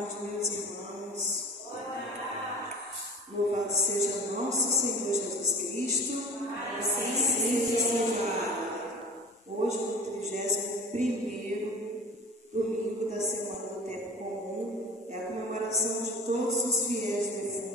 tarde, meus irmãos. Louvado seja nosso Senhor Jesus Cristo, assim sempre seja. Hoje, no 31º domingo da semana do tempo comum, é a comemoração de todos os fiéis defuntos.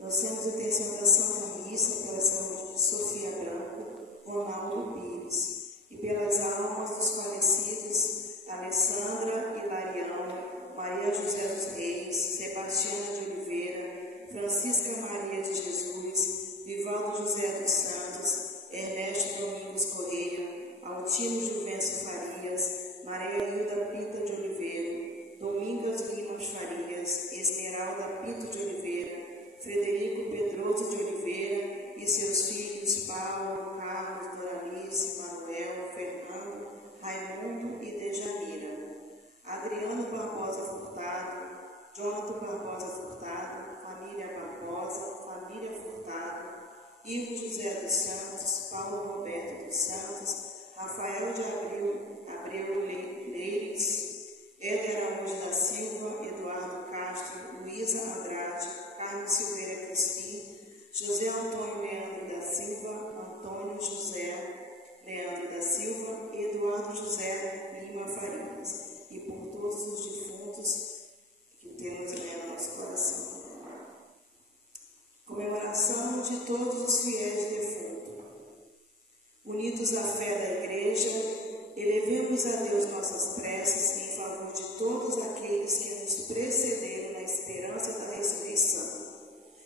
Nós temos a intenção da Santa Missa pela saúde de Sofia Branco, Ronaldo Pires, e pelas almas dos falecidos Alessandra e Lariana, Maria José dos Reis, Sebastiana de Oliveira, Francisca Maria de Jesus, Vivaldo José dos Santos, Ernesto Domingos Correia, Altino Juvencio Farias, Maria Hilda Pinto de Oliveira, Domingas Lima Farias, Esmeralda Pinto de Oliveira, Frederico Pedroso de Oliveira e seus filhos Paulo, Carlos, Doralice, Manuel, Fernando, Raimundo e Dejanira, Adriano Barbosa Furtado, Jonathan Barbosa Furtado, família Barbosa, família Furtado, Ivo José dos Santos, Paulo Roberto dos Santos, Rafael de Abreu Leires, Éder Araújo da Silva, Eduardo Castro, Luísa Andrade, Carlos Silveira Crispim, José Antônio Leandro da Silva, Antônio José Leandro da Silva e Eduardo José Lima Farias, e por todos os defuntos que temos em nosso coração. Comemoração de todos os fiéis defuntos. Unidos à fé da Igreja, elevemos a Deus nossas preces em favor de todos aqueles que nos precederam na esperança da ressurreição.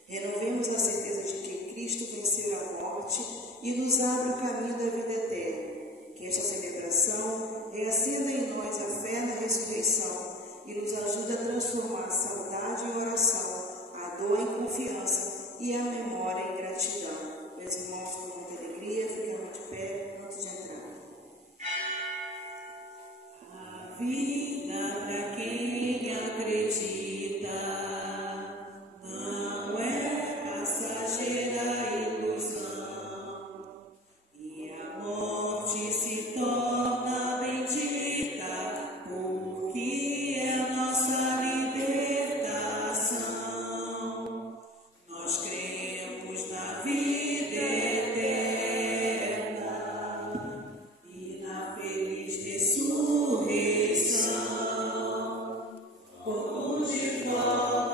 Renovemos a certeza de que Cristo venceu a morte e nos abre o caminho da vida eterna. Que esta celebração reacenda em nós a fé na ressurreição e nos ajude a transformar a saudade em oração, a dor em confiança e a memória em gratidão. Meus irmãos, com muita alegria, ficamos de pé antes de entrar. A vida para quem acredita não é passageira ilusão, e a morte se torna bendita, porque é nossa libertação. Nós cremos na vida eterna e na feliz ressurreição, como de volta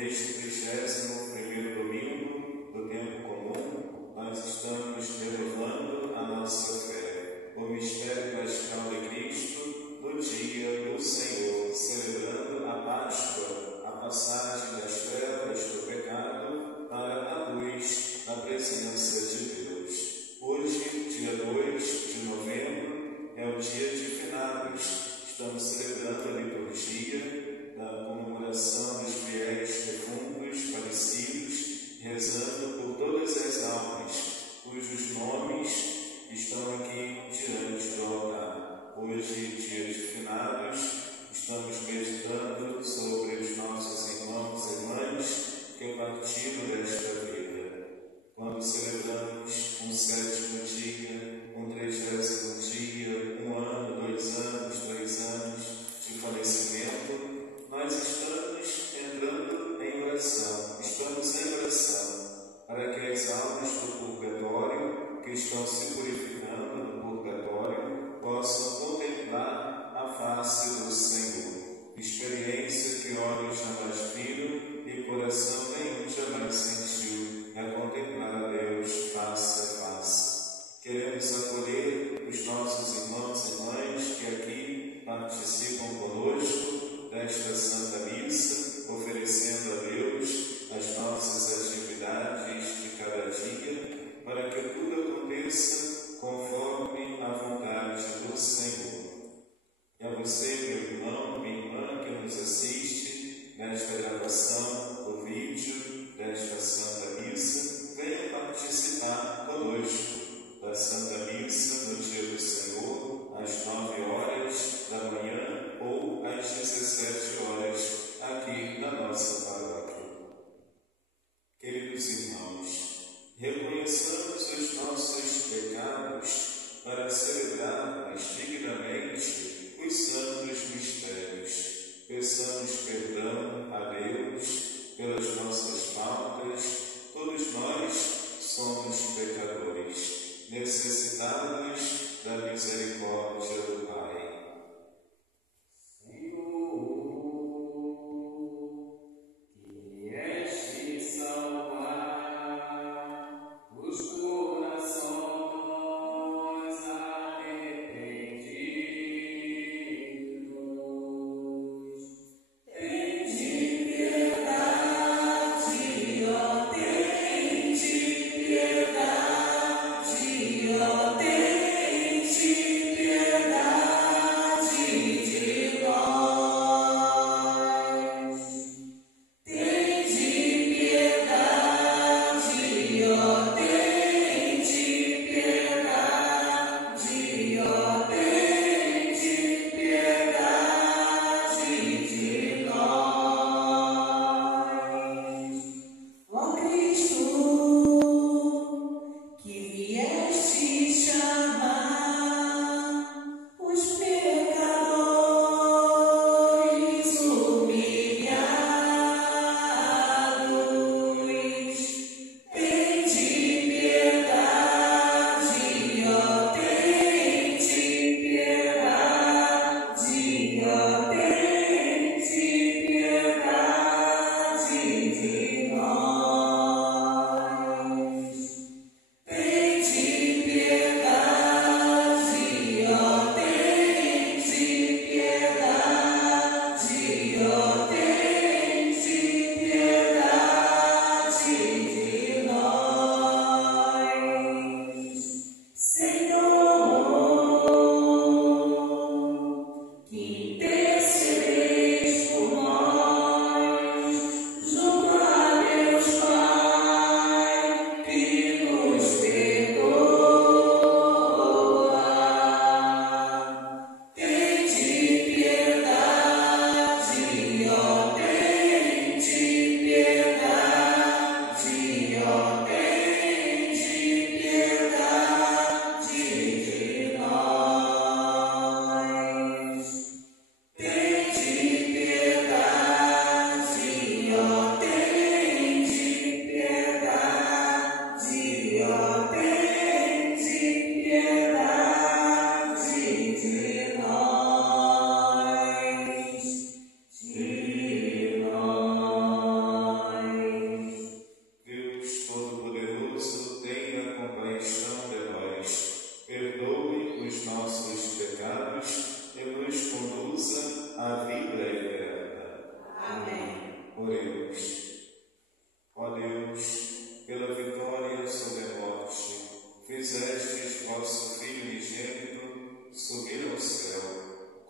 Neste 31º domingo do tempo comum, nós estamos renovando a nossa fé, o mistério pascal de Cristo no dia do Senhor, celebrando a Páscoa, a passagem das trevas do pecado para a luz da presença de Deus. Hoje, dia 2 de novembro, é o dia de finados. Estamos celebrando a liturgia da comemoração dos fiéis defuntos, falecidos, rezando por todas as almas, cujos nomes estão aqui diante do altar. Hoje, dia de finados, estamos meditando sobre os nossos irmãos e irmãs que partiram desta vida. Quando celebramos um 7º dia, um 30º dia, 1 ano, 2 anos, 3 anos de falecimento, nós estamos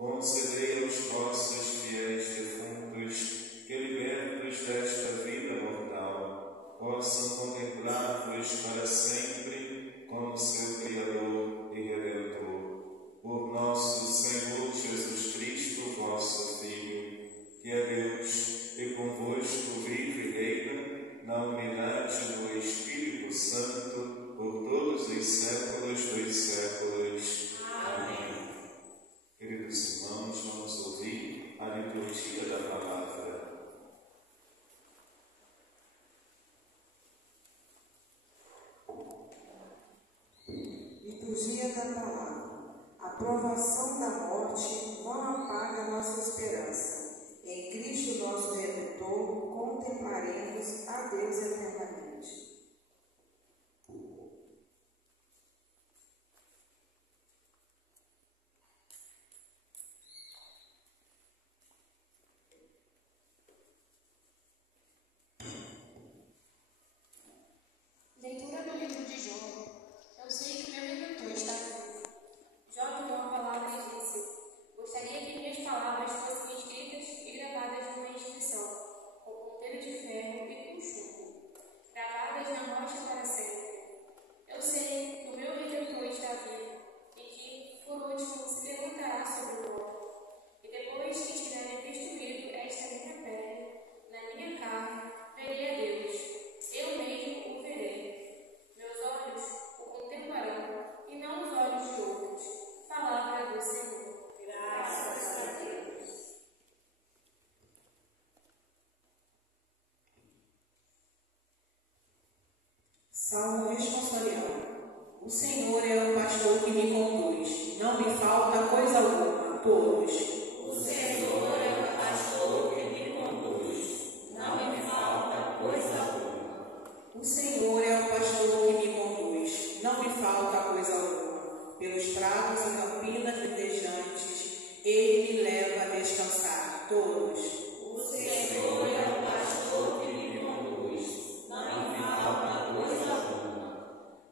Concedei aos vossos fiéis defuntos que, libertos desta vida mortal, possam contemplar-vos para sempre como seu Criador e Redentor. Por nosso Senhor Jesus Cristo, vosso Filho, que é Deus e convosco vive e reina na unidade do Espírito Santo, por todos os séculos dos séculos. Amém. Queridos irmãos, vamos ouvir a liturgia da palavra. Liturgia da palavra. A provação da morte não apaga nossa esperança. Em Cristo nosso Redentor, contemplaremos a Deus eternamente. Leitura do livro de Jó. Eu sei que meu Redentor está vivo. Jó me deu uma palavra e disse: gostaria que minhas palavras fossem escritas e gravadas numa inscrição, com ponteiro de ferro e com chumbo, gravadas na rocha para sempre. Eu sei que o meu Redentor está vivo e que, por último, se levantará sobre o pó. E depois que tiverem destruído esta minha pele, na minha carne, verei a Deus. Eu mesmo o verei. Meus olhos o contemplarão, e não os olhos de outros. Palavra do Senhor. Graças a Deus. Salmo responsorial. O Senhor é o pastor que me conduz, não me falta coisa alguma. Todos. O Senhor é o pastor que me conduz, não me falta coisa alguma. O Senhor é o pastor que me conduz, não me falta coisa alguma. Pelos prados e campinas verdejantes, Ele me leva a descansar. Todos. O Senhor é o pastor que me conduz, não me falta coisa alguma.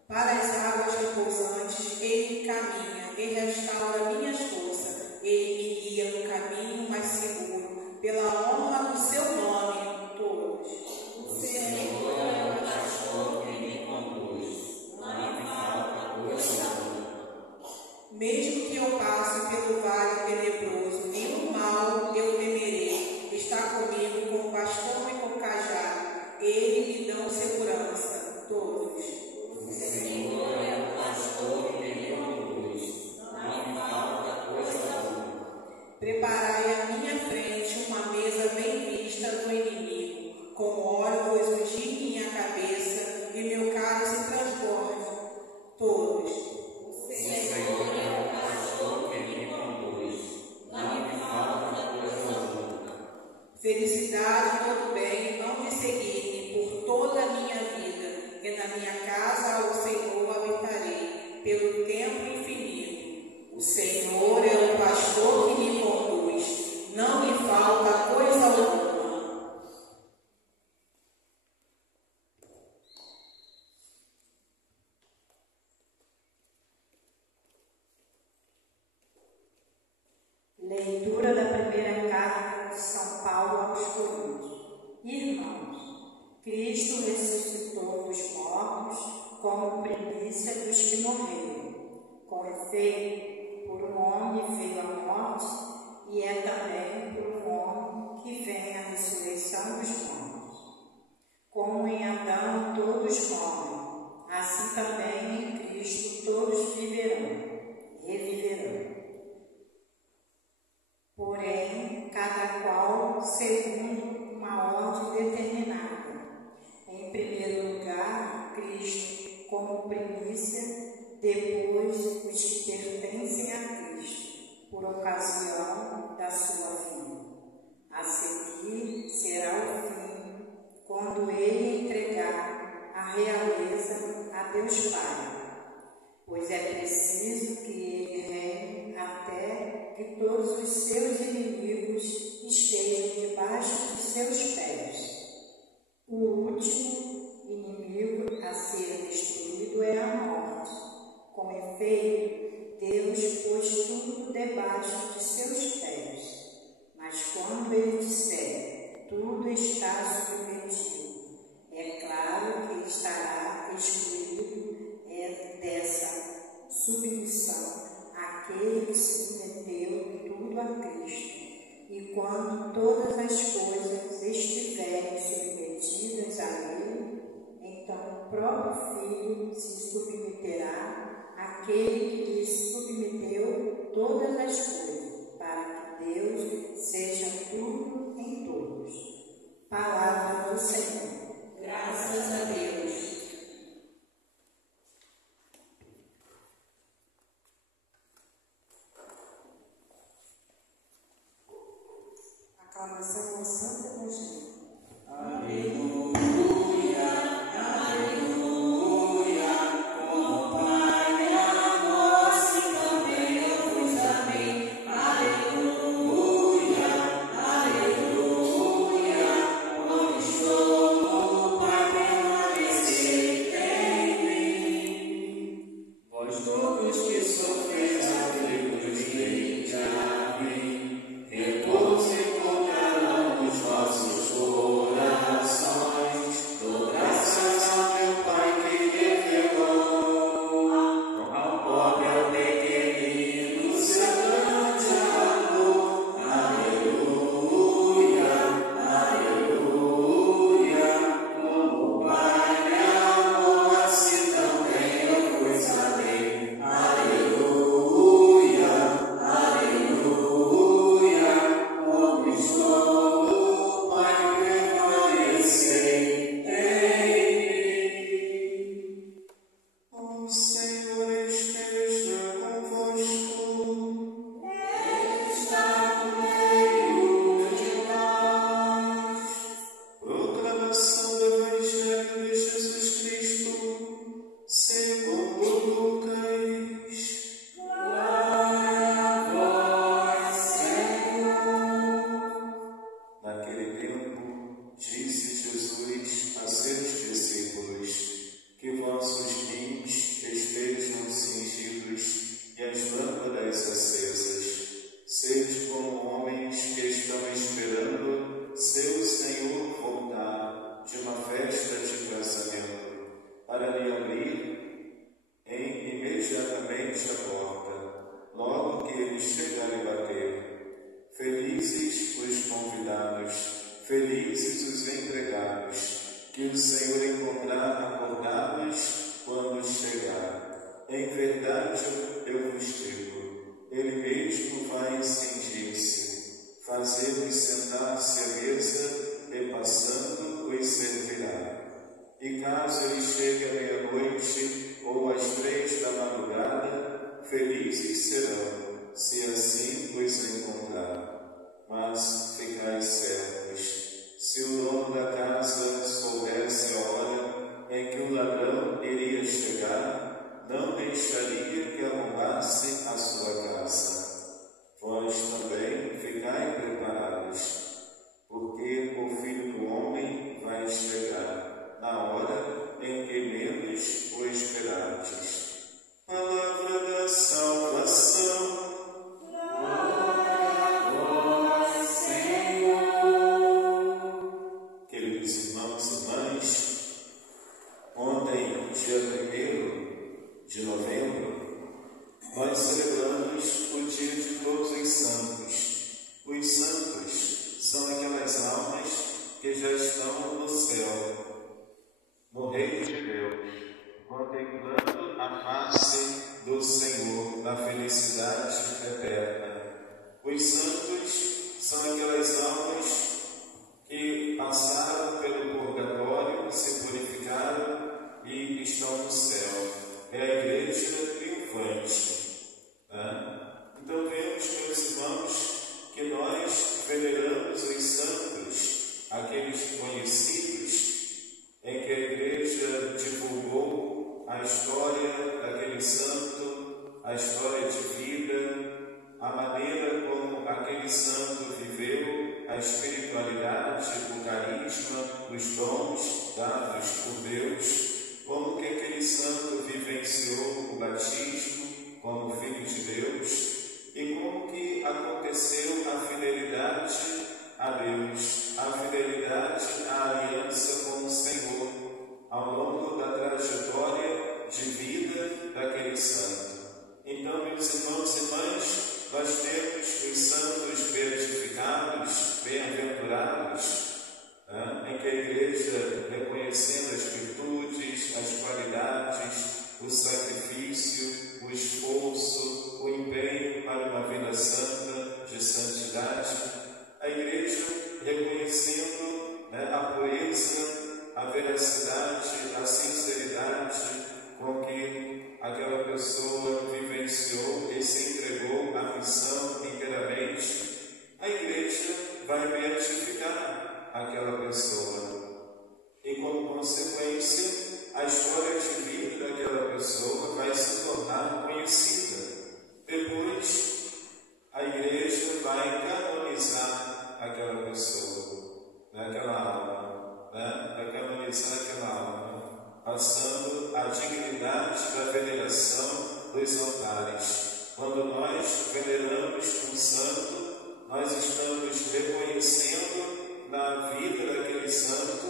Para as águas repousantes, Ele caminha e restaura minhas forças. Ele me guia no caminho mais seguro, pela honra do seu nome. Todos. O Senhor é o pastor que me conduz, não me falta coisa alguma. Mesmo que eu passe pelo vale tenebroso, nenhum mal eu temerei. Está comigo com bastão e com cajado, Ele me dá segurança. Todos. O Senhor é o pastor que me conduz, não me falta coisa alguma. Preparai à minha frente uma mesa bem vista do inimigo, com óleo ungir minha cabeça e meu cálice transborde. Todos. O Senhor é o pastor que me conduz, não me falta coisa alguma. Felicidade e todo bem vão me seguir por toda a minha vida, e na minha casa ao Senhor habitarei, pelo tempo infinito. O Senhor é o pastor que me conduz, não me falta coisa alguma. Leitura da primeira carta de São Paulo aos Coríntios. Irmãos, Cristo ressuscitou dos mortos como primícia dos que morreram. Com efeito, por um homem veio a morte, e é também por um homem que vem a ressurreição dos mortos. Como em Adão todos morrem, assim também em Cristo todos reviverão. Porém, cada qual segundo uma ordem determinada. Em primeiro lugar, Cristo como primícia, depois os que pertencem a Cristo, por ocasião da sua vinda. A seguir será o fim, quando Ele entregar a realeza a Deus Pai, pois é preciso que Ele reine até que todos os seus inimigos estejam debaixo dos seus pés. O último inimigo a ser destruído é a morte. Com efeito, Deus pôs tudo debaixo de seus aquele que submeteu tudo a Cristo. E quando todas as coisas estiverem submetidas a Ele, então o próprio Filho se submeterá àquele que lhe submeteu todas as coisas, para que Deus seja tudo em todos. Palavra do Senhor. Graças a Deus. Aclamação ao Santo Evangelho. Aleluia, aleluia, como Pai amor, assim também eu vos amei. Aleluia, aleluia, como estou, Pai, permanecei em mim. Vós todos que sofreis aflitos, crede a mim, repouso encontrarão os vossos corações. Dou graças ao meu Pai que revelou ao pobre, ao pequenino, seu grande amor. Aleluia, aleluia, como o Pai me amou, assim também eu vos amei. Aleluia, aleluia, como estou, Pai, permanecei em mim. O Senhor esteja convosco. Ele está no meio de nós. Proclamação do Evangelho de Jesus Cristo segundo Lucas. Glória a vós, Senhor. Naquele tempo, disse Jesus a seus discípulos: que vossos rins estejam cingidos e as lâmpadas acesas. Sede como homens que estão esperando seu Senhor voltar de uma festa de casamento, para lhe abrir imediatamente a porta, logo que ele chegar e bater. Felizes os convidados, felizes os empregados, que o Senhor encontrar acordados quando chegar. Em verdade eu vos digo, ele mesmo vai cingir-se, fazer-os sentar-se à mesa e passando os servirá. E caso ele chegue à meia-noite ou às 3 da madrugada, felizes serão, se assim os encontrar. Mas ficai certos, se o dono da casa soubesse a hora em que o ladrão iria chegar, não deixaria que arrombasse a sua casa. Vós também ficai preparados, porque o Filho do Homem vai chegar na hora em que menos o esperardes. Palavra da salvação. Queridos irmãos e irmãs, ontem, dia 1º de novembro, nós celebramos o dia de todos os santos. Os santos são aquelas almas que já estão no céu, no reino de Deus, contemplando a face do Senhor na felicidade eterna. Os santos são aquelas almas que passaram pelo purgatório, se purificaram e estão no céu. É a igreja triunfante. Então vemos, meus irmãos, que nós veneramos os santos, aqueles conhecidos, em que a igreja divulgou a história daquele santo, a história de vida, a maneira como aquele santo viveu, a espiritualidade, o carisma, os dons dados por Deus, como que aquele santo vivenciou o batismo como Filho de Deus e como que aconteceu a fidelidade a Deus, a fidelidade à aliança com o Senhor ao longo da trajetória de vida daquele santo. Então, meus irmãos e irmãs, bem-aventurados, em que a igreja, reconhecendo as virtudes, as qualidades, o sacrifício, o esforço, o empenho para uma vida santa, de santidade, a igreja reconhecendo a pureza, a veracidade, a sinceridade com que aquela pessoa vivenciou e se entregou à missão inteiramente, a igreja vai beatificar aquela pessoa. E como consequência, a história de vida daquela pessoa vai se tornar conhecida. Depois, a igreja vai canonizar aquela pessoa, aquela alma, vai canonizar aquela alma, passando a dignidade da veneração dos altares. Quando nós veneramos um santo, nós estamos reconhecendo na vida daquele santo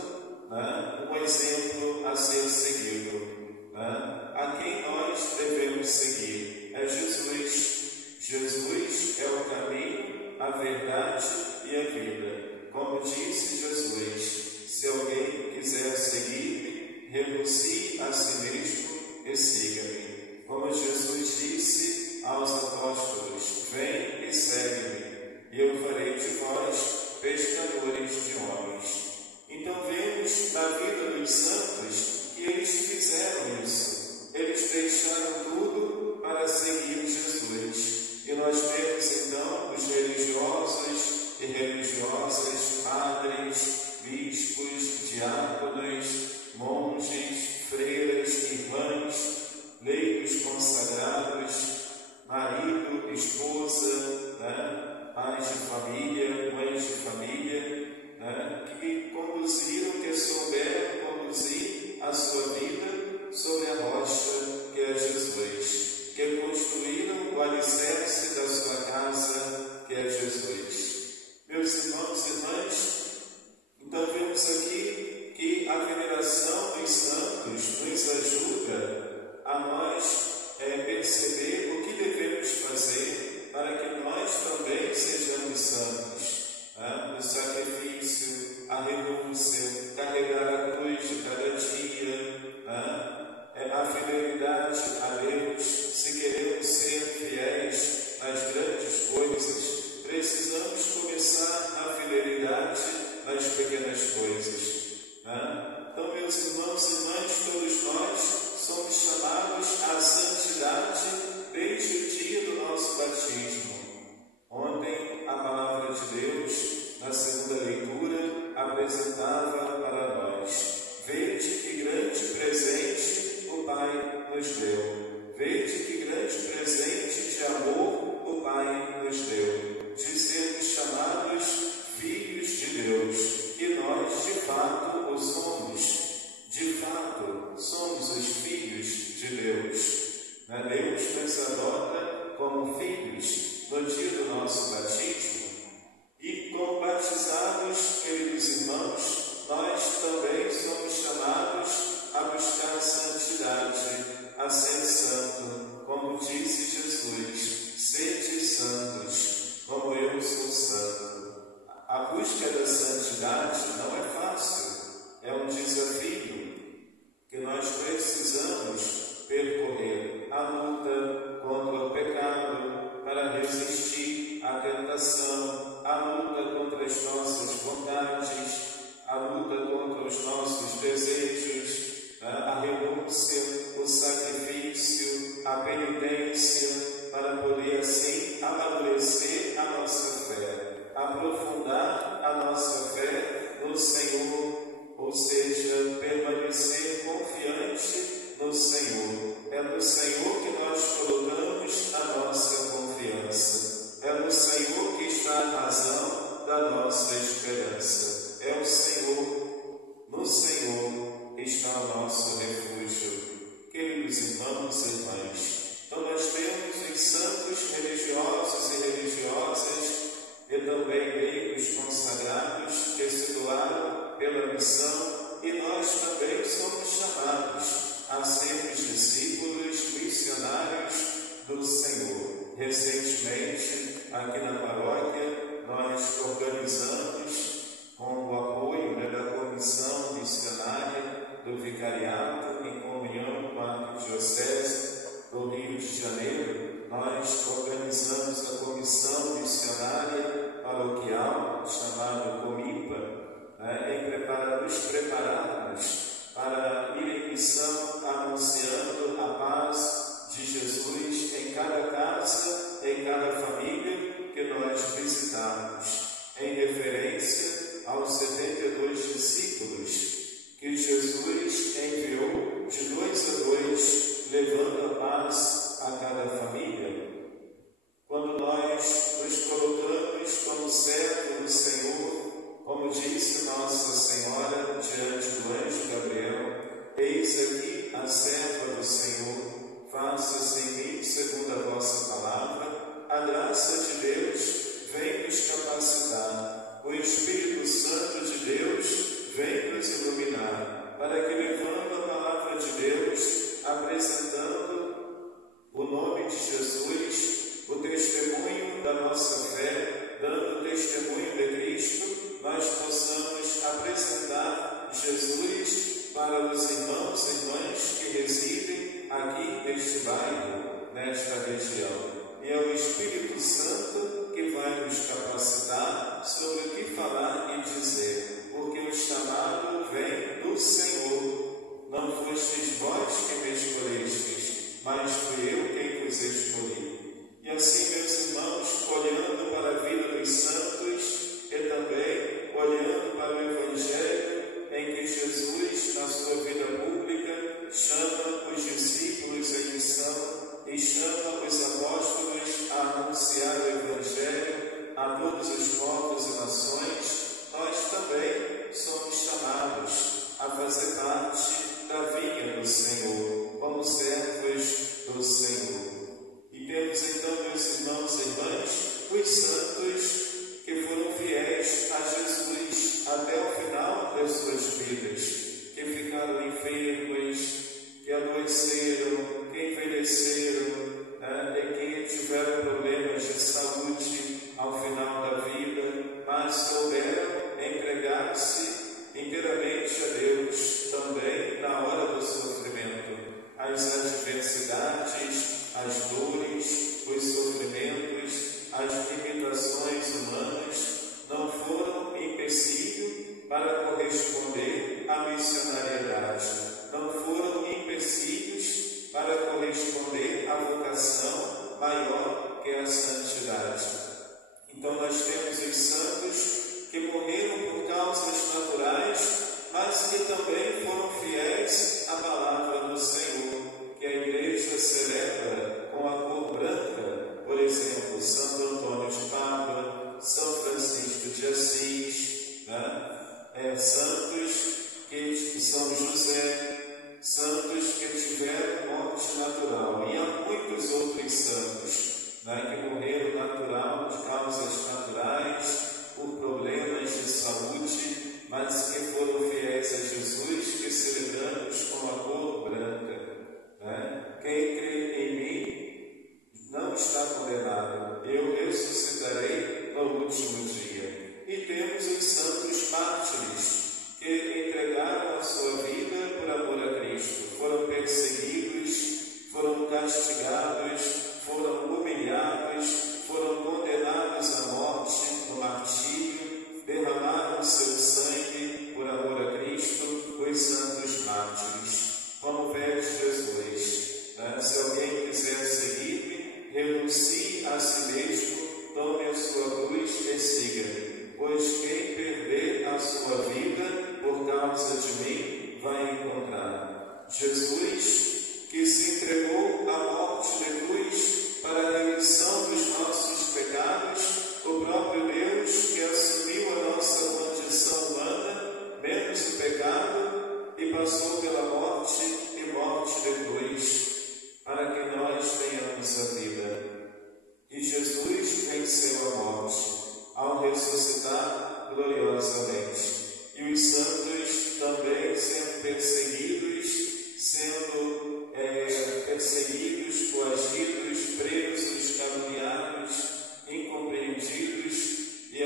um exemplo a ser seguido. A quem nós devemos seguir? É Jesus. Jesus é o caminho, a verdade e a vida. Como disse Jesus, se alguém quiser seguir-me, renuncie a si mesmo e siga-me. Como Jesus disse aos apóstolos, vem e segue-me, e eu farei de vós pescadores de homens. Então vemos na vida dos santos que eles fizeram isso. Eles deixaram tudo para seguir Jesus. E nós vemos então os religiosos e religiosas, padres, bispos, diáconos, monges, freiras, irmãs, leigos consagrados, marido, esposa, pais de família, mães de família, que conduziram, que souberam conduzir a sua vida sobre a rocha que é Jesus, que construíram o alicerce da sua casa que é Jesus. Meus irmãos e irmãs, então vemos aqui que a veneração dos santos nos ajuda a nós perceber o que devemos fazer para que nós também sejamos santos. O sacrifício, a renúncia, carregar a cruz de cada dia, a fidelidade a Deus. Se queremos ser fiéis nas grandes coisas, precisamos começar a fidelidade nas pequenas coisas. Então, meus irmãos e irmãs, todos nós somos chamados à santidade desde o dia do nosso batismo. Ontem, a palavra de Deus, na segunda leitura, apresentava para nós: vede que grande presente o Pai nos deu. Vede que grande presente de amor o Pai nos deu, de sermos chamados filhos de Deus. E nós, de fato, o somos. De fato, somos os filhos de Deus. Deus nos adota como filhos no dia do nosso batismo. E como batizados, queridos irmãos, nós também somos chamados a buscar a santidade, a ser santo, como disse Jesus, sede santos, como eu sou santo. A busca da santidade não é fácil, é um desafio que nós precisamos percorrer. A luta contra o pecado para resistir à tentação, a luta contra as nossas vontades, a luta contra os nossos desejos, a renúncia, o sacrifício, a penitência, para poder assim amadurecer a nossa fé, aprofundar a nossa fé no Senhor, ou seja, permanecer confiante no Senhor. É no Senhor que nós colocamos a nossa confiança. É no Senhor que está a razão da nossa esperança. É o Senhor, no Senhor está o nosso refúgio. Queridos irmãos e irmãs, então nós temos os santos religiosos e religiosas e também leigos consagrados que se doaram pela missão, e nós também somos chamados a sermos discípulos missionários do Senhor. Recentemente, aqui na paróquia, nós organizamos com o apoio da Comissão Missionária do Vicariato, em comunhão com a Arquidiocese do Rio de Janeiro, nós organizamos a Comissão Missionária Paroquial, chamada Comipa, nos prepararmos para ir em missão anunciando a paz de Jesus em cada casa, em cada família que nós visitarmos, em referência aos 72 discípulos que Jesus enviou de 2 a 2, levando a paz a cada família. Quando nós nos colocamos como servo do Senhor, como disse Nossa Senhora diante do anjo Gabriel, eis aqui a serva do Senhor, faça-se em mim segundo a vossa palavra, a graça de Deus vem nos capacitar, o Espírito Santo de Deus vem nos iluminar, para que, levando a palavra de Deus, apresentando o nome de Jesus, o testemunho da nossa fé, dando o testemunho de Cristo, nós possamos apresentar Jesus para os irmãos e irmãs que residem aqui neste bairro, nesta região. E é o Espírito Santo que vai nos capacitar sobre o que falar e dizer, porque o chamado vem do Senhor. Não fostes vós que me escolhestes, mas fui eu quem vos escolhi. E assim, meus irmãos, olhando para a vida dos santos e também olhando para o Evangelho em que Jesus, na sua vida pública, chama os discípulos em missão e chama os apóstolos a anunciar o Evangelho a todos os povos e nações, nós também somos chamados a fazer parte da vinha do Senhor, como servos do Senhor. E temos então, meus irmãos e irmãs, os santos que foram fiéis a Jesus até o final das suas vidas, que ficaram enfermos, que adoeceram, que envelheceram, e que tiveram problemas de saúde ao final da vida, mas souberam entregar-se inteiramente a Deus também na hora do sofrimento. As adversidades, as dores, os sofrimentos, as limitações humanas não foram empecilho para corresponder à missionariedade, não foram empecilhos para corresponder à vocação maior que é a santidade. Então nós temos os santos que morreram por causas naturais, mas que também foram fiéis à palavra do Senhor, que a Igreja celebra com a cor branca, por exemplo, Santo Antônio de Pádua, São Francisco de Assis, santos que São José, santos que tiveram morte natural, e há muitos outros santos que morreram natural, de causas naturais, por problemas de saúde, mas que foram fiéis a Jesus, que celebramos com a cor branca. Quem crê em mim não está condenado, eu ressuscitarei no último dia. E temos os santos mártires, que entregaram a sua vida por amor a Cristo, foram perseguidos, foram castigados, foram humilhados, foram condenados à morte no martírio, derramaram seu sangue por amor a Cristo, os santos mártires. Como pede Jesus, se alguém quiser seguir-me, renuncie a si mesmo, tome a sua cruz e siga-me, pois quem perder a sua vida por causa de mim vai encontrar. Jesus, que se entregou à morte de cruz para a remissão dos nossos pecados, o próprio Deus que assumiu a nossa condição humana, menos o pecado, e passou pela morte e morte de cruz, para que nós tenhamos a vida. E Jesus venceu a morte ao ressuscitar gloriosamente. E os santos também sendo perseguidos, coagidos, presos, caluniados, incompreendidos, e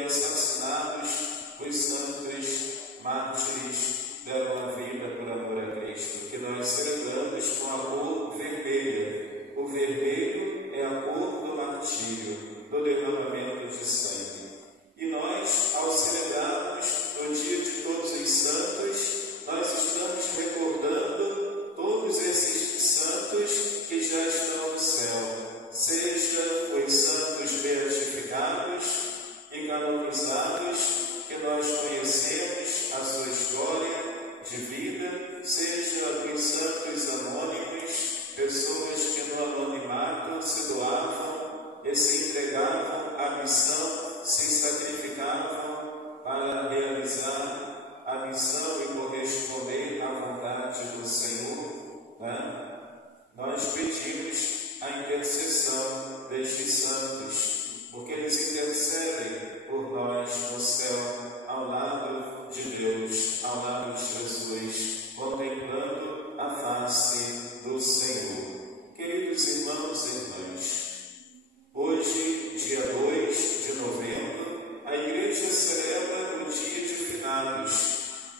canonizados, que nós conhecemos a sua história de vida, seja os santos anônimos, pessoas que no anonimato se doavam e se entregavam à missão, se sacrificavam para realizar a missão e corresponder à vontade do Senhor, né? Nós pedimos a intercessão destes santos, porque eles intercedem por nós no céu, ao lado de Deus, ao lado de Jesus, contemplando a face do Senhor. Queridos irmãos e irmãs, hoje, dia 2 de novembro, a Igreja celebra o dia de finados,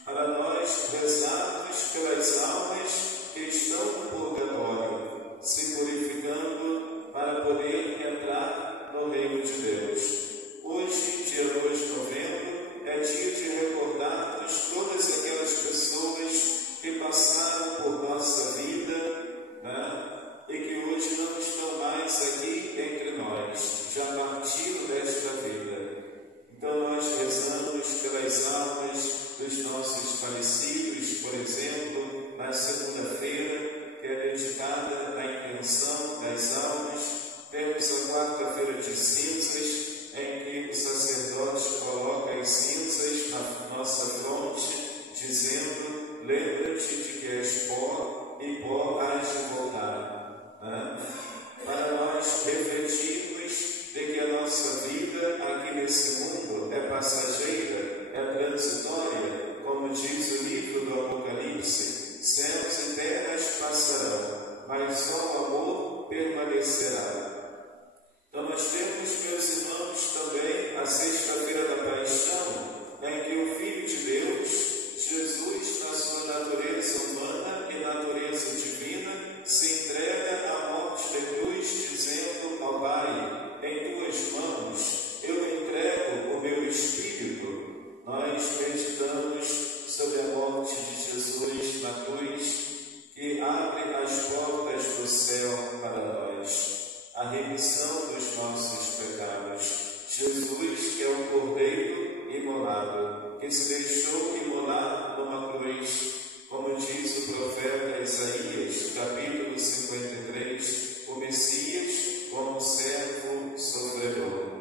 para nós rezarmos pelas almas que estão no purgatório, se purificando para poder entrar no reino de Deus. Hoje, dia 2 de novembro, é dia de recordarmos todas aquelas pessoas que passaram por nossa vida, né? E que hoje não estão mais aqui entre nós, já partiram desta vida. Então nós rezamos pelas almas dos nossos falecidos, por exemplo, na segunda-feira, que é dedicada à intenção das almas. Temos a quarta-feira de cinzas, em que o sacerdote coloca as cinzas na nossa fronte, dizendo: lembra-te de que és pó e pó hás de voltar. Para nós refletirmos de que a nossa vida aqui nesse mundo é passageira, é transitória, como diz o livro do Apocalipse: céus e terras passarão, mas só o amor permanecerá. Então nós temos, meus irmãos, também a sexta-feira da Paixão, em que o Filho de Deus, Jesus, na sua natureza humana e natureza divina, se entrega à morte de cruz, dizendo ao Pai: em tuas mãos eu entrego o meu espírito. Nós meditamos sobre a morte de Jesus na cruz, que abre as portas do céu para nós, a remissão dos nossos pecados. Jesus, que é o Cordeiro imolado, que se deixou imolar numa cruz, como diz o profeta Isaías, capítulo 53, o Messias como servo sofredor.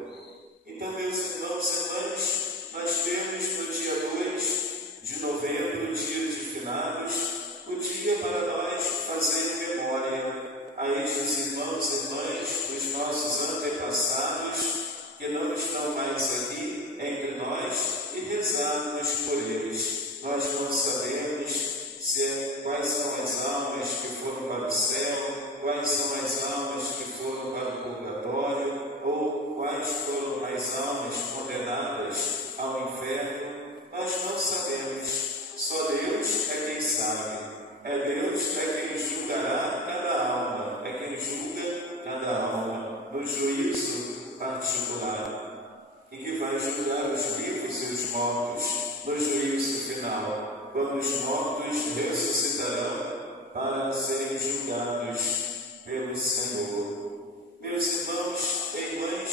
Então, meus irmãos e irmãs, nós temos no dia 2 de novembro, dia de finados, o dia para nós fazer memória a estes irmãos e irmãs, os nossos antepassados, que não estão mais aqui entre nós, e rezarmos por eles. Nós não sabemos quais são as almas que foram para o céu, quais são as almas que foram para o purgatório, ou quais foram as almas condenadas ao inferno. Nós não sabemos. Só Deus é quem sabe. É Deus quem julgará cada alma, é quem julga cada alma no juízo particular, e que vai julgar os vivos e os mortos no juízo final, quando os mortos ressuscitarão para serem julgados pelo Senhor. Meus irmãos e irmãs,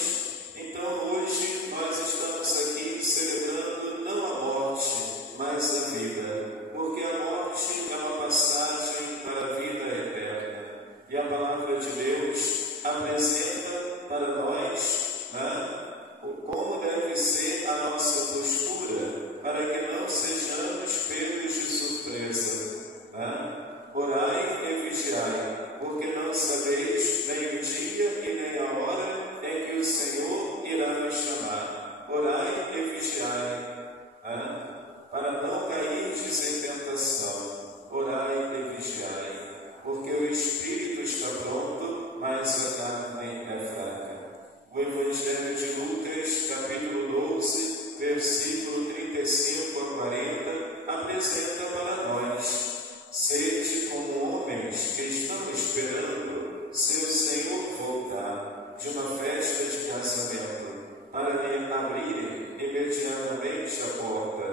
então hoje nós estamos aqui celebrando não a morte, mas a vida, porque a morte é uma passagem para a vida eterna. E a palavra de Deus apresenta para nós, como deve ser a nossa postura, para que não sejamos pegos de surpresa. Orai e vigiai, porque não sabeis nem o dia e nem a hora em que o Senhor irá nos chamar. Orai e vigiai, para não cairdes em tentação. Orai e vigiai, porque o espírito está pronto, mas a carne é fraca. O Evangelho de Lucas, capítulo 12, versículo 35 a 40, apresenta para nós: sede como homens que estão esperando seu Senhor voltar de uma festa de casamento, para lhe abrirem imediatamente a porta.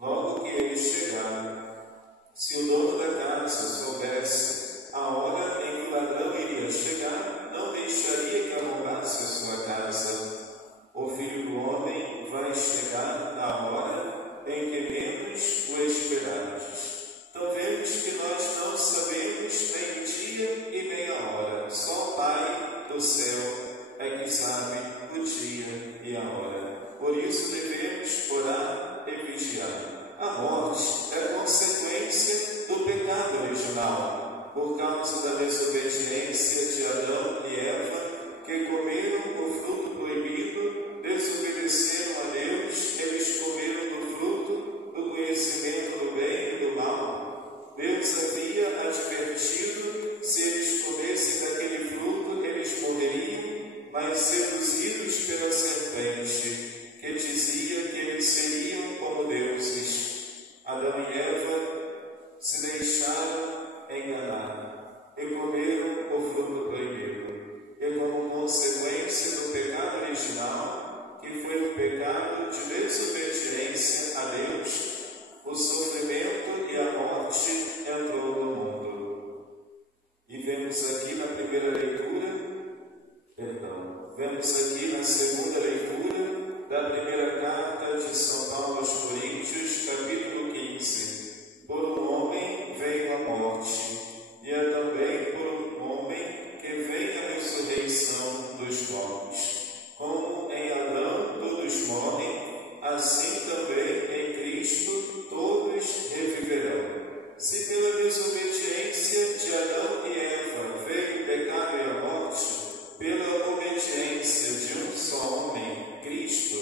Logo que ele chegar, se o dono da casa soubesse a hora em que o ladrão iria chegar, não deixaria que arrombasse a sua casa. O Filho do Homem e a hora. Por isso devemos orar e vigiar. A morte é consequência do pecado original, por causa da desobediência de Adão e Eva, que comeram o fruto proibido, desobedeceram a Deus, eles comeram do fruto do conhecimento do bem e do mal. Deus havia advertido: se eles comessem daquele fruto, eles morreriam, mas seduzidos pela serpente, que dizia que eles seriam como deuses, Adão e Eva se deixaram enganar e comeram o fruto proibido. E como consequência do pecado original, que foi o pecado de desobediência a Deus, o sofrimento e a morte entrou no mundo. E vemos aqui na primeira leitura, vemos aqui na segunda leitura da primeira carta de São Paulo aos Coríntios, capítulo 15. Por um homem veio a morte, e é também por um homem que vem a ressurreição dos mortos. Como em Adão todos morrem, assim também em Cristo todos reviverão. Se pela desobediência de Adão e Eva veio o pecado e a morte, pela obediência de um só homem, Cristo,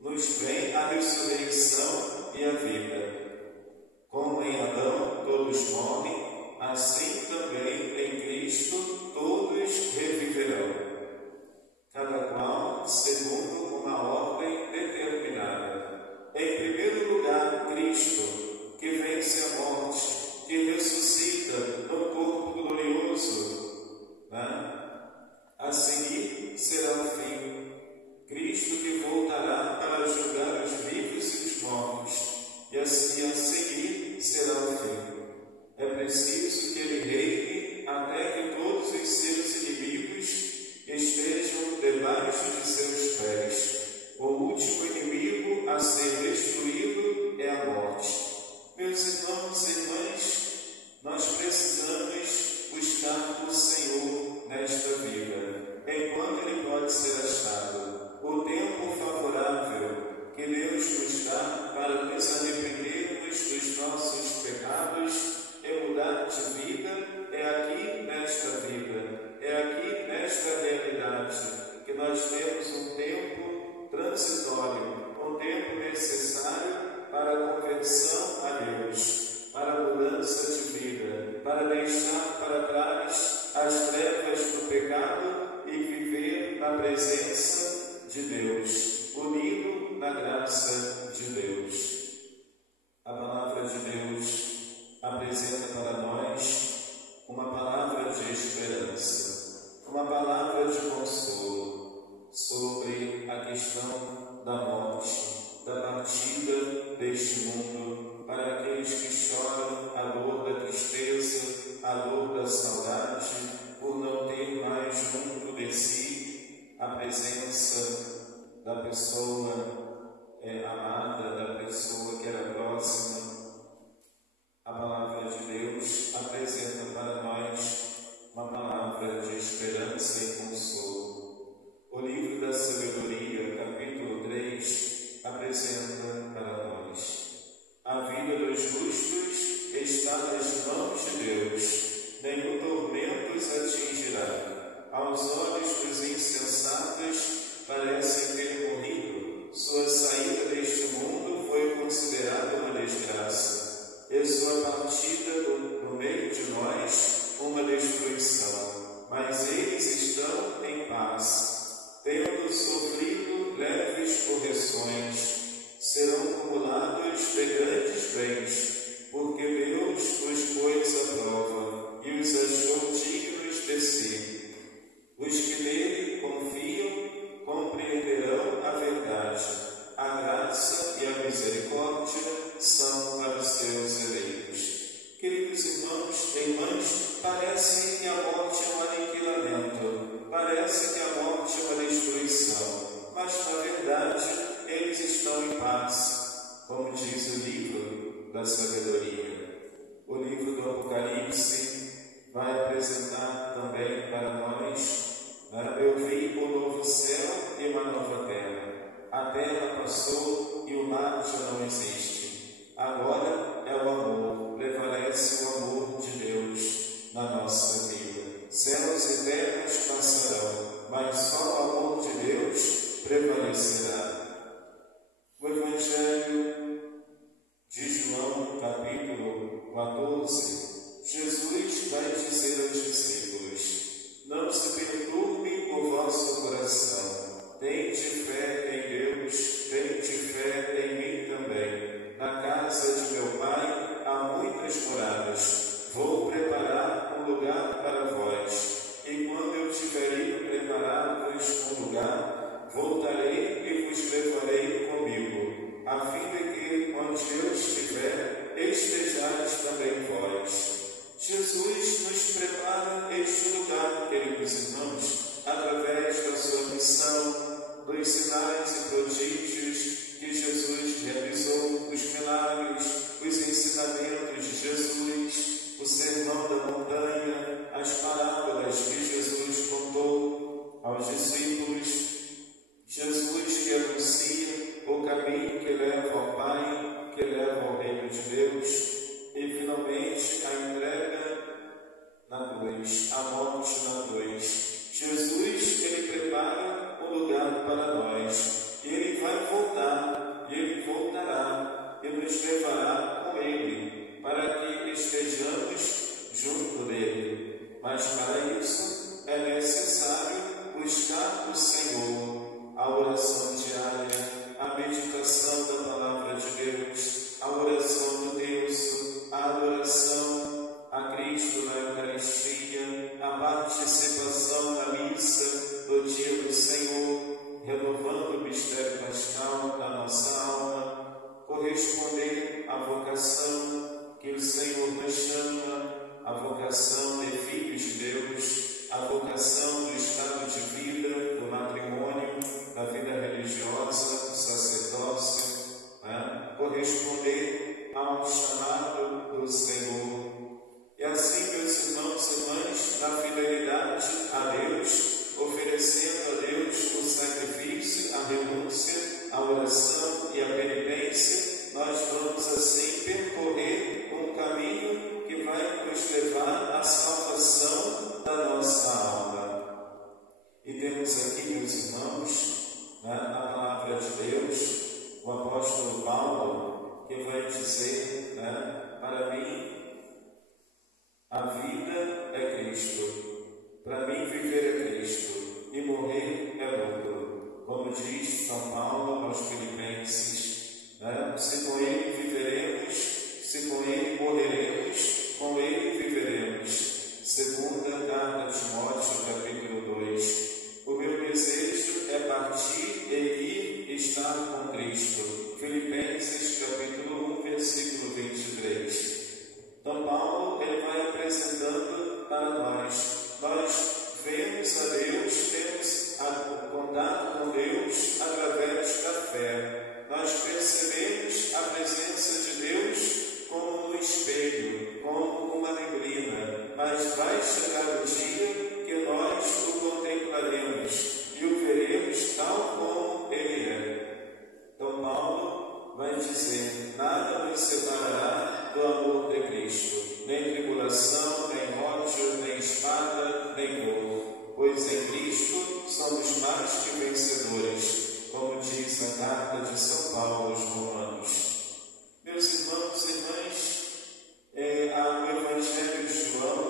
nos vem a ressurreição e a vida. Como em Adão todos morrem, assim também em Cristo todos reviverão, cada qual segundo uma ordem determinada. Em primeiro lugar, Cristo, que vence a morte, que ressuscita no corpo glorioso, a seguir será o fim. Cristo que voltará para julgar os vivos e os mortos, e a seguir será o fim. É preciso que ele reine até que todos os seus inimigos estejam debaixo de seus pés. O último inimigo a ser destruído é a morte. Meus irmãos e irmãs, nós precisamos buscar o Senhor nesta vida, enquanto Ele pode ser achado. O tempo favorável que Deus nos dá para nos arrependermos dos nossos pecados e mudar de vida é aqui nesta vida, é aqui nesta realidade, que nós temos um tempo transitório, um tempo necessário para a conversão a Deus, para a mudança de vida, para deixar para trás as trevas do pecado e viver na presença de Deus, unido na graça de Deus. A palavra de Deus apresenta para nós uma palavra de esperança, uma palavra de consolo sobre a questão da morte, da partida deste mundo, para aqueles que choram a dor da tristeza, a dor da saudade, por não ter mais junto de si a presença da pessoa amada, da pessoa que era próxima. A palavra de Deus apresenta para nós uma palavra de esperança e consolo. O livro da Sabedoria, capítulo 3, apresenta para nós: a vida dos justos está nas mãos de Deus, nenhum tormento os atingirá. Aos olhos dos insensatos parecem ter morrido, sua saída deste mundo foi considerada uma desgraça, e sua partida no meio de nós uma destruição. Mas eles estão em paz, tendo sofrido leves correções, serão cumulados de grandes bens, porque Deus os pôs à prova e os achou dignos de si. Os que nele confiam compreenderão a verdade. A graça e a misericórdia são para os seus eleitos. Queridos irmãos e irmãs, parece que a morte é um aniquilamento, parece que a morte é uma destruição, mas na verdade eles estão em paz, como diz o livro da Sabedoria. O livro do Apocalipse vai apresentar também para nós: eu vi um novo céu e uma nova terra. passou e o mar já não existe. Agora é o amor, prevalece o amor de Deus na nossa vida. Céus e terras passarão, mas só o amor de Deus prevalecerá. O Evangelho de João, capítulo 14, Jesus vai dizer aos discípulos: não se perturbe o vosso coração, tende fé em Deus, tende fé em mim também. Na casa de meu Pai há muitas moradas, vou preparar um lugar para vós, e quando eu tiver ido preparar-vos um lugar, voltarei e vos levarei comigo, a fim de que, onde eu estiver, estejais também vós. Jesus nos prepara este lugar, queridos irmãos, através da sua missão, dos sinais e prodígios que Jesus realizou, os milagres, os ensinamentos de Jesus, o sermão da montanha, as parábolas que Jesus contou aos discípulos. Jesus que anuncia o caminho que leva ao Pai, que leva ao reino de Deus, e finalmente a entrega na cruz, a morte na cruz. Jesus, ele prepara um lugar para nós, e ele vai voltar, e ele voltará, e nos levará com ele, para que estejamos junto dele. Mas para isso é necessário buscar o Senhor, a oração diária, a meditação da palavra de Deus, a oração do Deus, a adoração a Cristo na Eucaristia, a participação na missa do dia do Senhor, renovando o mistério pascal da nossa alma, corresponder à vocação que o Senhor nos chama, a vocação de filhos de Deus, a vocação do estado de vida, do matrimônio, da vida religiosa, do sacerdócio, corresponder ao chamado do Senhor. E assim, meus irmãos e irmãs, na fidelidade a Deus, oferecendo a Deus o sacrifício, a renúncia, a oração e a penitência, nós vamos assim percorrer um caminho que vai nos levar à salvação da nossa alma. E temos aqui, meus irmãos, na palavra de Deus, o apóstolo Paulo, que vai dizer, para mim, a vida é Cristo, para mim viver é Cristo, e morrer é lucro. Como diz São Paulo aos Filipenses, se com ele viveremos, se com ele morreremos, com ele viveremos. Segunda carta a Timóteo, capítulo 2. O meu desejo é partir e ir estar com Cristo. Filipenses, capítulo 1, versículo 23. Então, Paulo, ele vai apresentando para nós. Nós vemos a Deus, temos contato com Deus através da fé. Nós percebemos a presença de Deus como no espelho, como uma neblina. Mas vai chegar o dia que nós o contemplaremos e o veremos tal como ele é. Então, Paulo vai dizer: nada nos separará do amor de Cristo, nem tribulação, nem morte, nem espada, nem dor, pois em Cristo somos mais que vencedores, como diz a carta de São Paulo aos Romanos. Meus irmãos e irmãs, no Evangelho de João,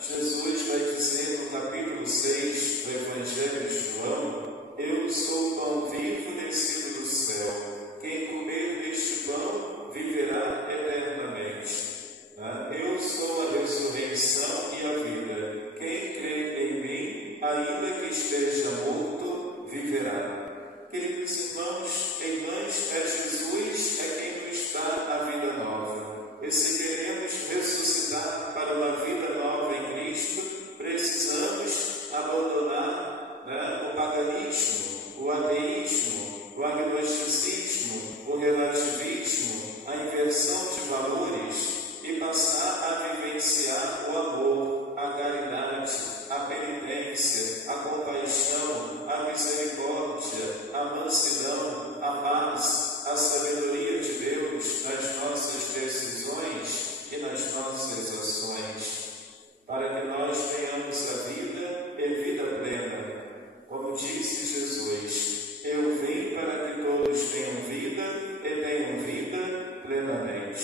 Jesus vai dizer no capítulo 6 do Evangelho de João: eu sou o pão vivo descido do céu, quem comer deste pão viverá eternamente. Eu sou a ressurreição e a vida. Quem crê em mim, ainda que esteja morto, viverá. Queridos irmãos e irmãs, a mansidão, a paz, a sabedoria de Deus nas nossas decisões e nas nossas ações, para que nós tenhamos a vida e vida plena. Como disse Jesus, eu vim para que todos tenham vida e tenham vida plenamente.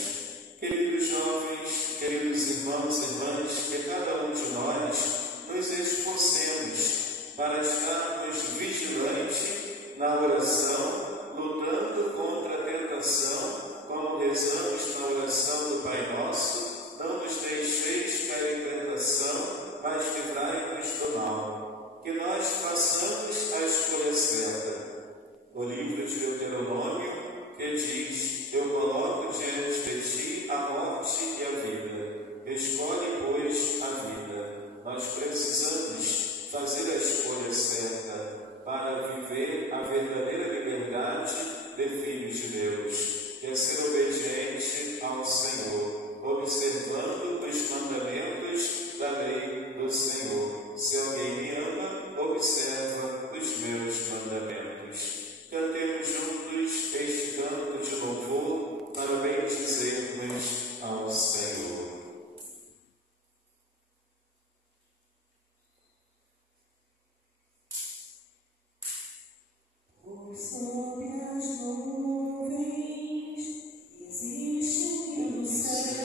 Queridos jovens, queridos irmãos e irmãs, que cada um de nós nos esforcemos para estarmos vigilantes na oração, lutando contra a tentação, como rezamos na oração do Pai Nosso: não nos deixeis cair em tentação, mas livrai-nos do mal. Que nós façamos a escolha certa. O livro de Deuteronômio, que diz: eu coloco diante de ti a morte e a vida. Escolhe, pois, a vida. Nós precisamos fazer a escolha certa para viver a verdadeira liberdade de filhos de Deus, que é ser obediente ao Senhor, observando os mandamentos da lei do Senhor. Se alguém me ama, observa os meus mandamentos. Cantemos juntos este canto de louvor para bendizermos ao Senhor. Sob as nuvens existe um céu,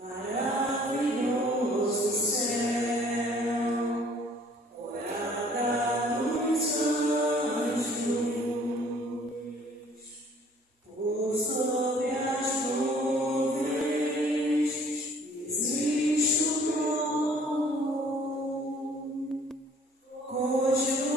maravilhoso céu, morada dos anjos. Por sob as nuvens existe um trono, cujo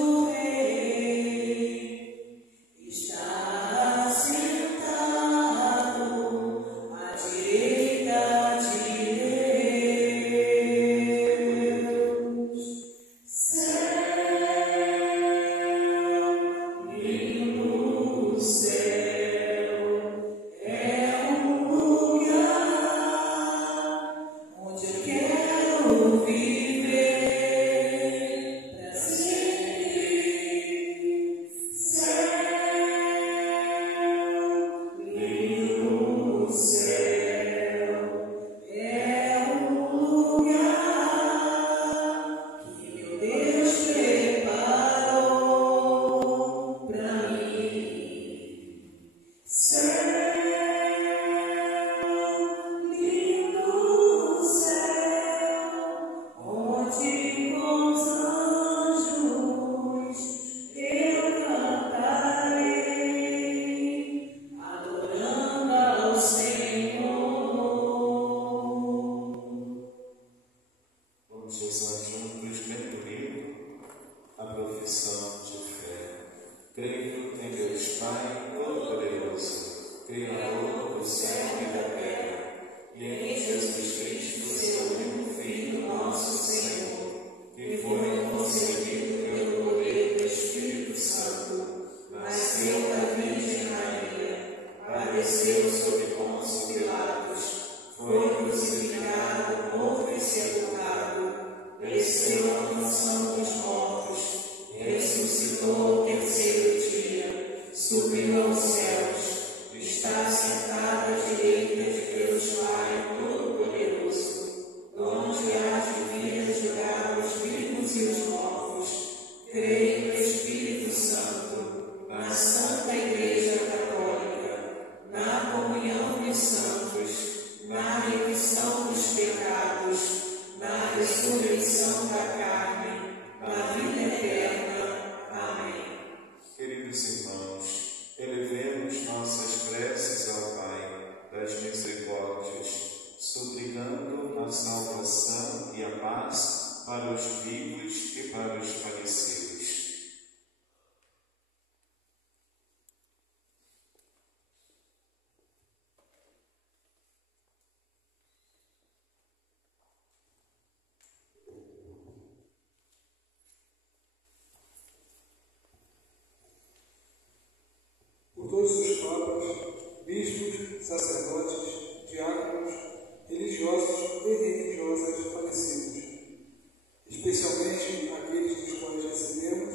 todos os papas, bispos, sacerdotes, diáconos, religiosos e religiosas falecidos, especialmente aqueles dos quais recebemos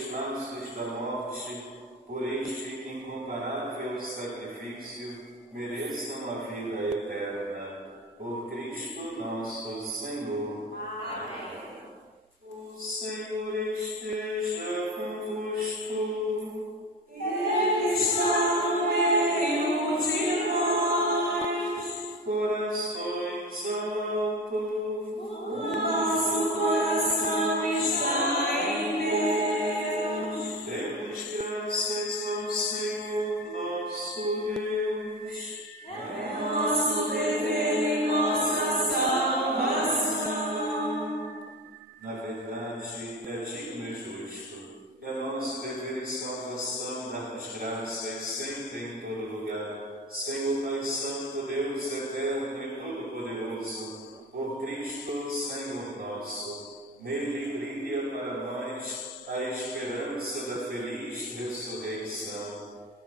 dos laços da morte, por este incomparável sacrifício, mereçam a vida eterna. Por Cristo nosso Senhor. Amém. O Senhor esteja convosco. Ele está no meio de nós. Corações altos. O nosso coração está em Deus. Demos graças ao Senhor nosso Deus. É nosso dever e nossa salvação. Na verdade, é digno e justo. É nosso dever e salvação dar-nos graças sempre em todo lugar. Senhor Pai Santo, Deus eterno e todo-poderoso, por Cristo, Senhor nosso. Nele brilha para nós a esperança da feliz ressurreição.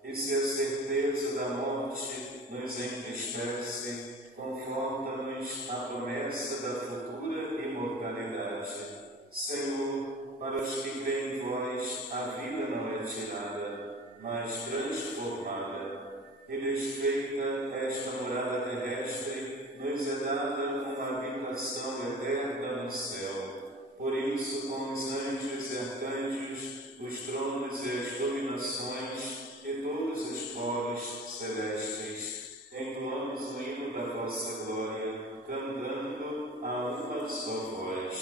E se a certeza da morte nos entristece, conforta-nos a promessa da futura imortalidade. Senhor, para os que creem em vós, a vida não é tirada, mas transformada. E desfeita esta morada terrestre, nos é dada uma habitação eterna no céu. Por isso, com os anjos e arcanjos, os tronos e as dominações e todos os coros celestes, entoamos o hino da vossa glória, cantando a uma só voz.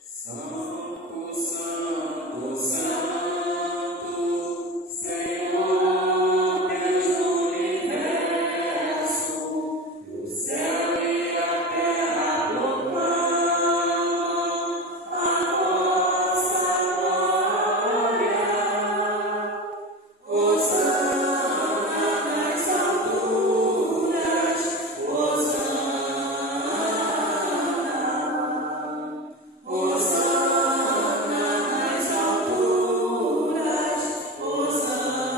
Santo, Santo, Santo, Senhor Deus do universo, o céu e a terra proclamam a vossa glória. Hosana nas alturas, Hosana, Hosana nas alturas, Hosana.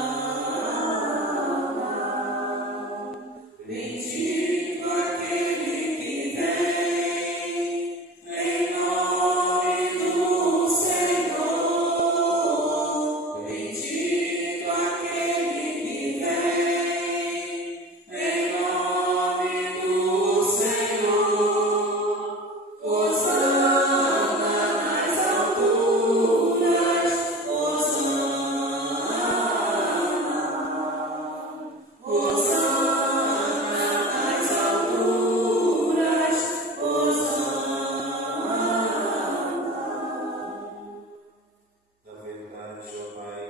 Bendito aquele que vem, em nome do Senhor. Bendito aquele que vem, em nome do Senhor. Hosana nas alturas, Hosana, Hosana nas alturas, Hosana. Na verdade, ó Pai,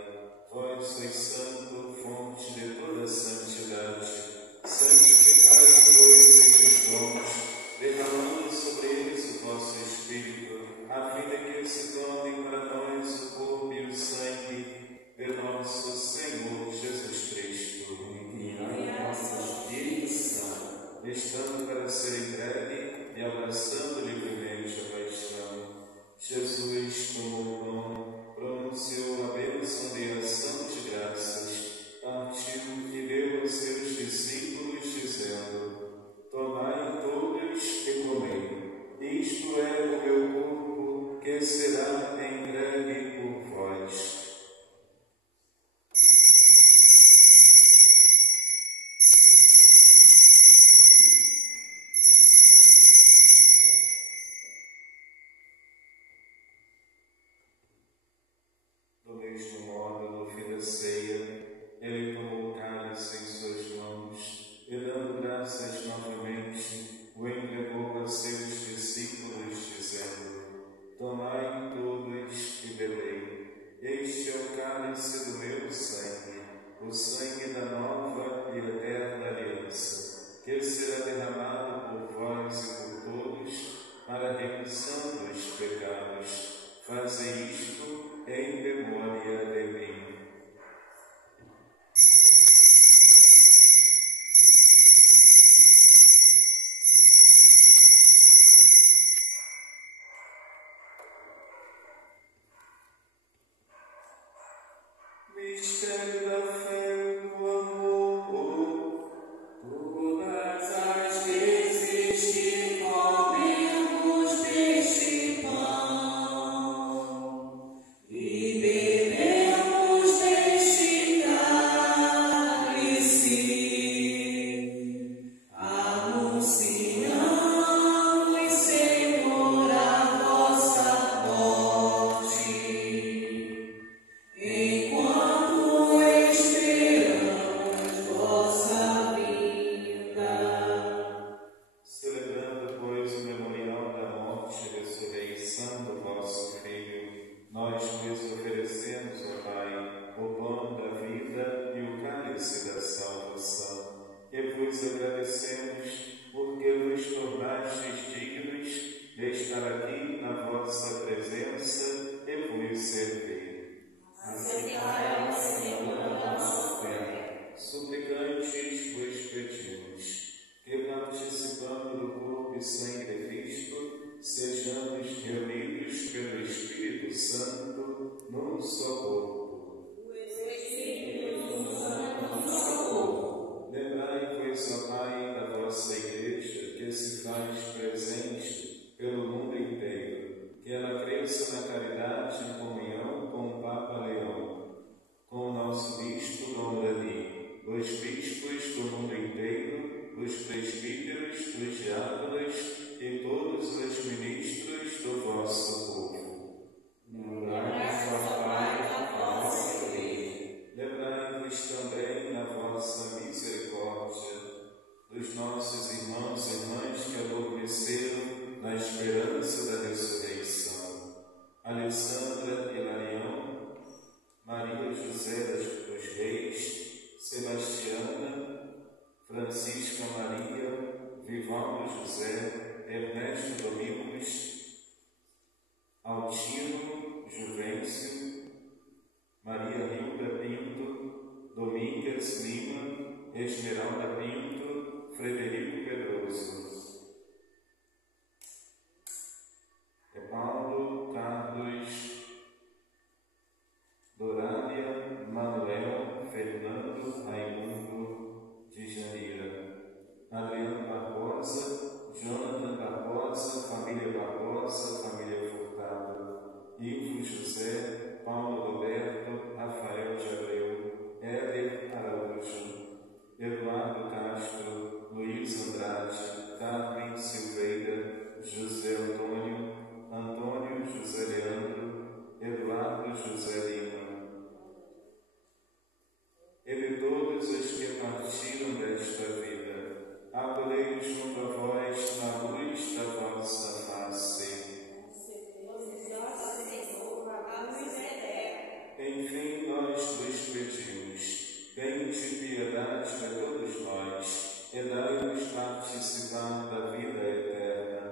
vós sois santo, fonte de toda santidade. Santificai, pois, estes dons, derramando sobre eles o vosso Espírito, a fim de que se tornem para nós o corpo e o sangue de nosso Senhor Jesus Cristo. Enviai vosso Espírito Santo, estando para ser entregue e abraçando livremente a paixão. Jesus tomou o pão, pronunciou a bênção de ação de graças, partiu e deu aos seus discípulos, dizendo: Tomai todos e comei. Isto é o meu corpo, que será entregue por vós. Do mesmo modo, no fim da ceia, ele tomou o cálice em suas mãos e, dando graças novamente, o entregou a seus discípulos, dizendo: Tomai todos e bebei. Este é o cálice do meu sangue, o sangue da nova e eterna aliança, que será derramado por vós e por todos para a remissão dos pecados. Fazei isto em memória de mim. Mistério da fé e do amor. Todas as vezes que comemos deste pão e bebemos oferecemos, ó Pai, o pão da vida e o cálice da salvação. E vos agradecemos porque vos tornastes dignos de estar aqui na vossa presença e vos servir. Aceitai, Senhor, a nossa fé. Suplicantes vos pedimos que, participando do corpo e sangue de Cristo, sejamos reunidos pelo Espírito Santo num só corpo. O Espírito Santo num só corpo. Lembrai-vos, ó Pai, da vossa Igreja, que se faz presente pelo mundo inteiro, que ela cresça na caridade e comunhão com o Papa Leão, com o nosso bispo Dom Dani, os bispos do mundo inteiro, os presbíteros, os diáconos e todos os ministros do vosso povo. Lembrai-vos, ó Pai, da vossa Igreja. Lembrai-vos também na vossa misericórdia dos nossos irmãos e irmãs que adormeceram na esperança da ressurreição. Alessandra e Marião, Maria José dos Reis, Sebastiana, Francisca Maria, Vivaldo José, Ernesto Domingos, Altino Juvencio, Maria Hilda Pinto, Domingas Lima, Esmeralda Pinto, Frederico Pedroso. Paulo, Carlos, Dorália, Manuel, Fernando, Raimundo de Janira, Adriano Barbosa, Jonathan Barbosa, família Barbosa, família Furtado, Ivo José, Paulo Roberto, Rafael de Abreu, Éder Araújo, Eduardo Castro, Luiz Andrade, Carmen Silveira, José Antônio, Antônio José Leandro, Eduardo José Lima. E de todos os que partiram desta vida, acolhei junto a vós na luz da vossa face. Enfim, nós vos pedimos, tende piedade a todos nós, e dai-nos participar da vida eterna,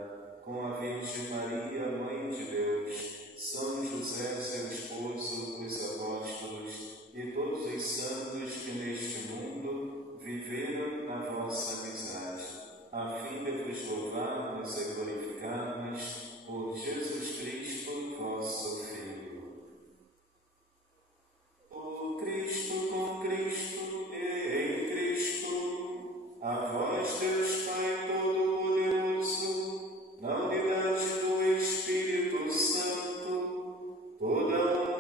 com a Virgem Maria, Mãe de Deus, São José, seu esposo, os apóstolos e todos os santos que neste mundo viveram na vossa amizade, a fim de vos louvarmos e glorificarmos por Jesus Cristo, vosso Filho. Por Cristo, com Cristo e em Cristo, a vós, Deus Pai Todo-Poderoso, na unidade do Espírito Santo, toda a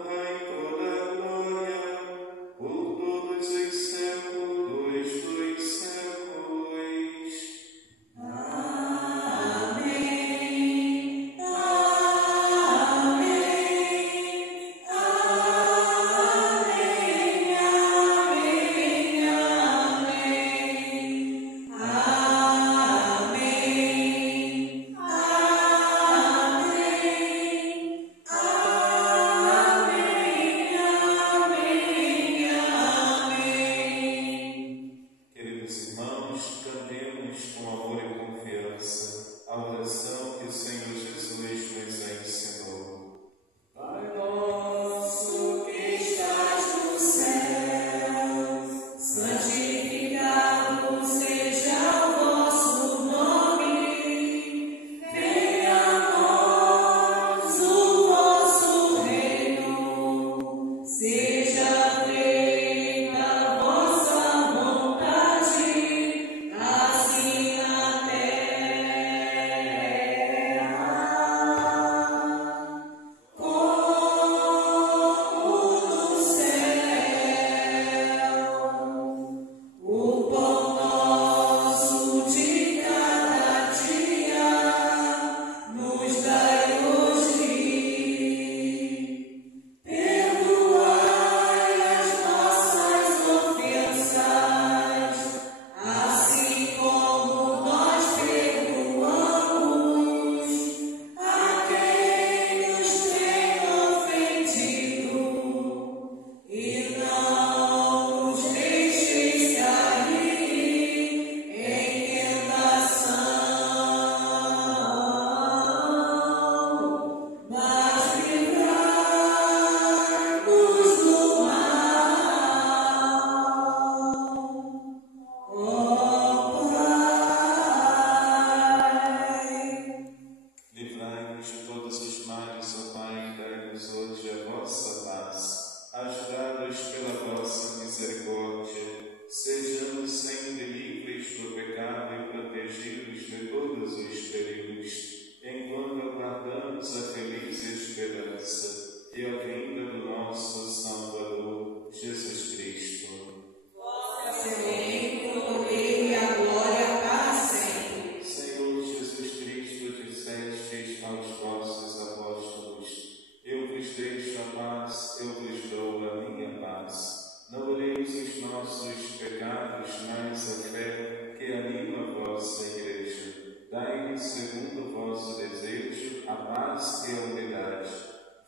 dai, segundo o vosso desejo, a paz e a unidade.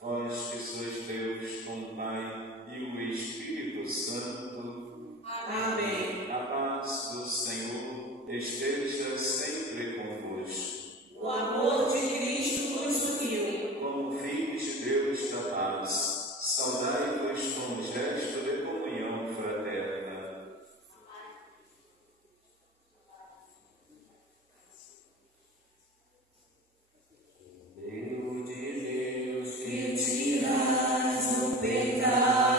Vós que sois Deus com o Pai e o Espírito Santo. Amém. A paz do Senhor esteja sempre convosco. O amor de Cristo nos uniu. Como filhos de Deus da paz, saudai-vos com um gesto de comunhão fraterna. Pecado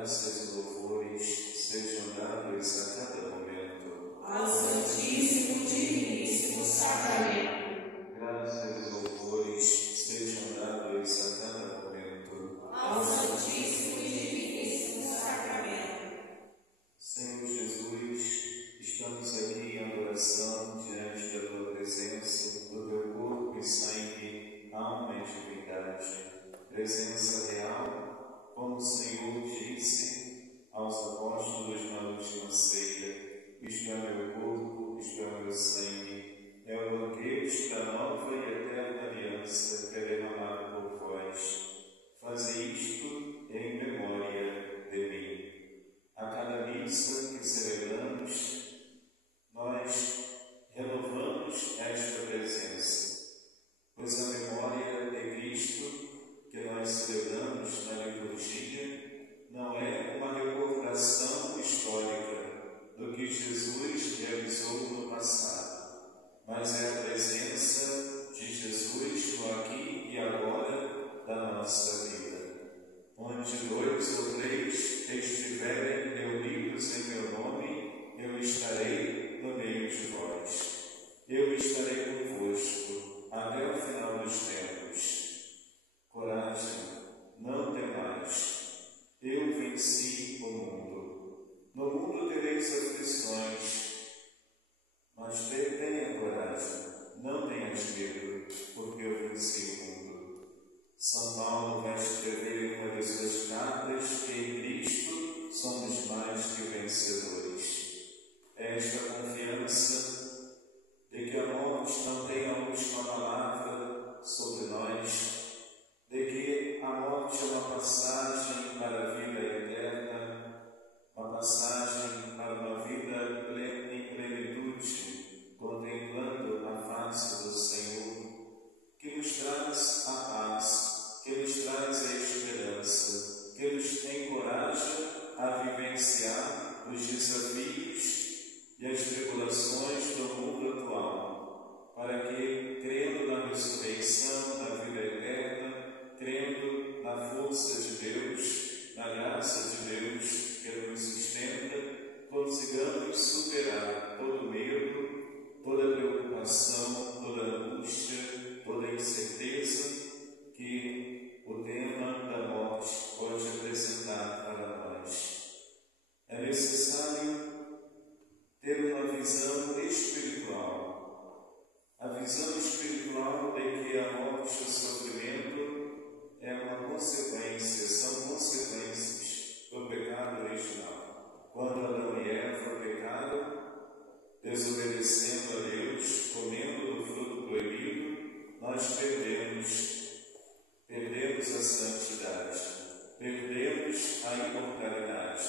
Graças e louvores sejam dados a cada momento ao Santíssimo Diviníssimo Sacramento. Graças e louvores sejam dados a cada momento ao Santíssimo Diviníssimo Sacramento. Senhor Jesus, estamos aqui em adoração diante da Tua presença, do Teu corpo e sangue, alma e divindade, presença real, como o Senhor disse aos apóstolos na última ceia: isto é meu corpo, isto é meu sangue, é o banquete da nova e eterna aliança que é derramado por vós. Fazei isto em memória de mim. A cada missa que celebramos, nós renovamos esta presença, pois a memória de Cristo que nós celebramos na liturgia não é uma recordação histórica do que Jesus realizou no passado, mas é a presença de Jesus no aqui e agora da nossa vida. Onde 2 ou 3 estiverem reunidos em meu nome, eu estarei no meio de vós. Eu estarei convosco até o final dos tempos. Coragem, não temais, eu venci o mundo. No mundo tereis aflições, mas tenha coragem, não tenhas medo, porque eu venci o mundo. São Paulo vai escrever em uma de suas cartas que em Cristo somos mais que vencedores. É esta confiança de que a morte não tem a última palavra sobre nós, de que a morte é uma passagem para a vida eterna, uma passagem para uma vida em plenitude, contemplando a face do Senhor, que nos traz a paz, que nos traz a esperança, que nos encoraja a vivenciar os desafios e as tribulações do mundo atual, para que, crendo na ressurreição, na vida eterna, crendo na força de Deus, na graça de Deus que nos sustenta, consigamos superar todo medo, toda preocupação, toda angústia, toda incerteza que o tema da morte pode apresentar para nós. É necessário ter uma visão espiritual. A visão espiritual de que a morte e o sofrimento é uma consequência, são consequências do pecado original. Quando Adão e Eva pecaram, desobedecendo a Deus, comendo do fruto proibido, nós perdemos a santidade, perdemos a imortalidade,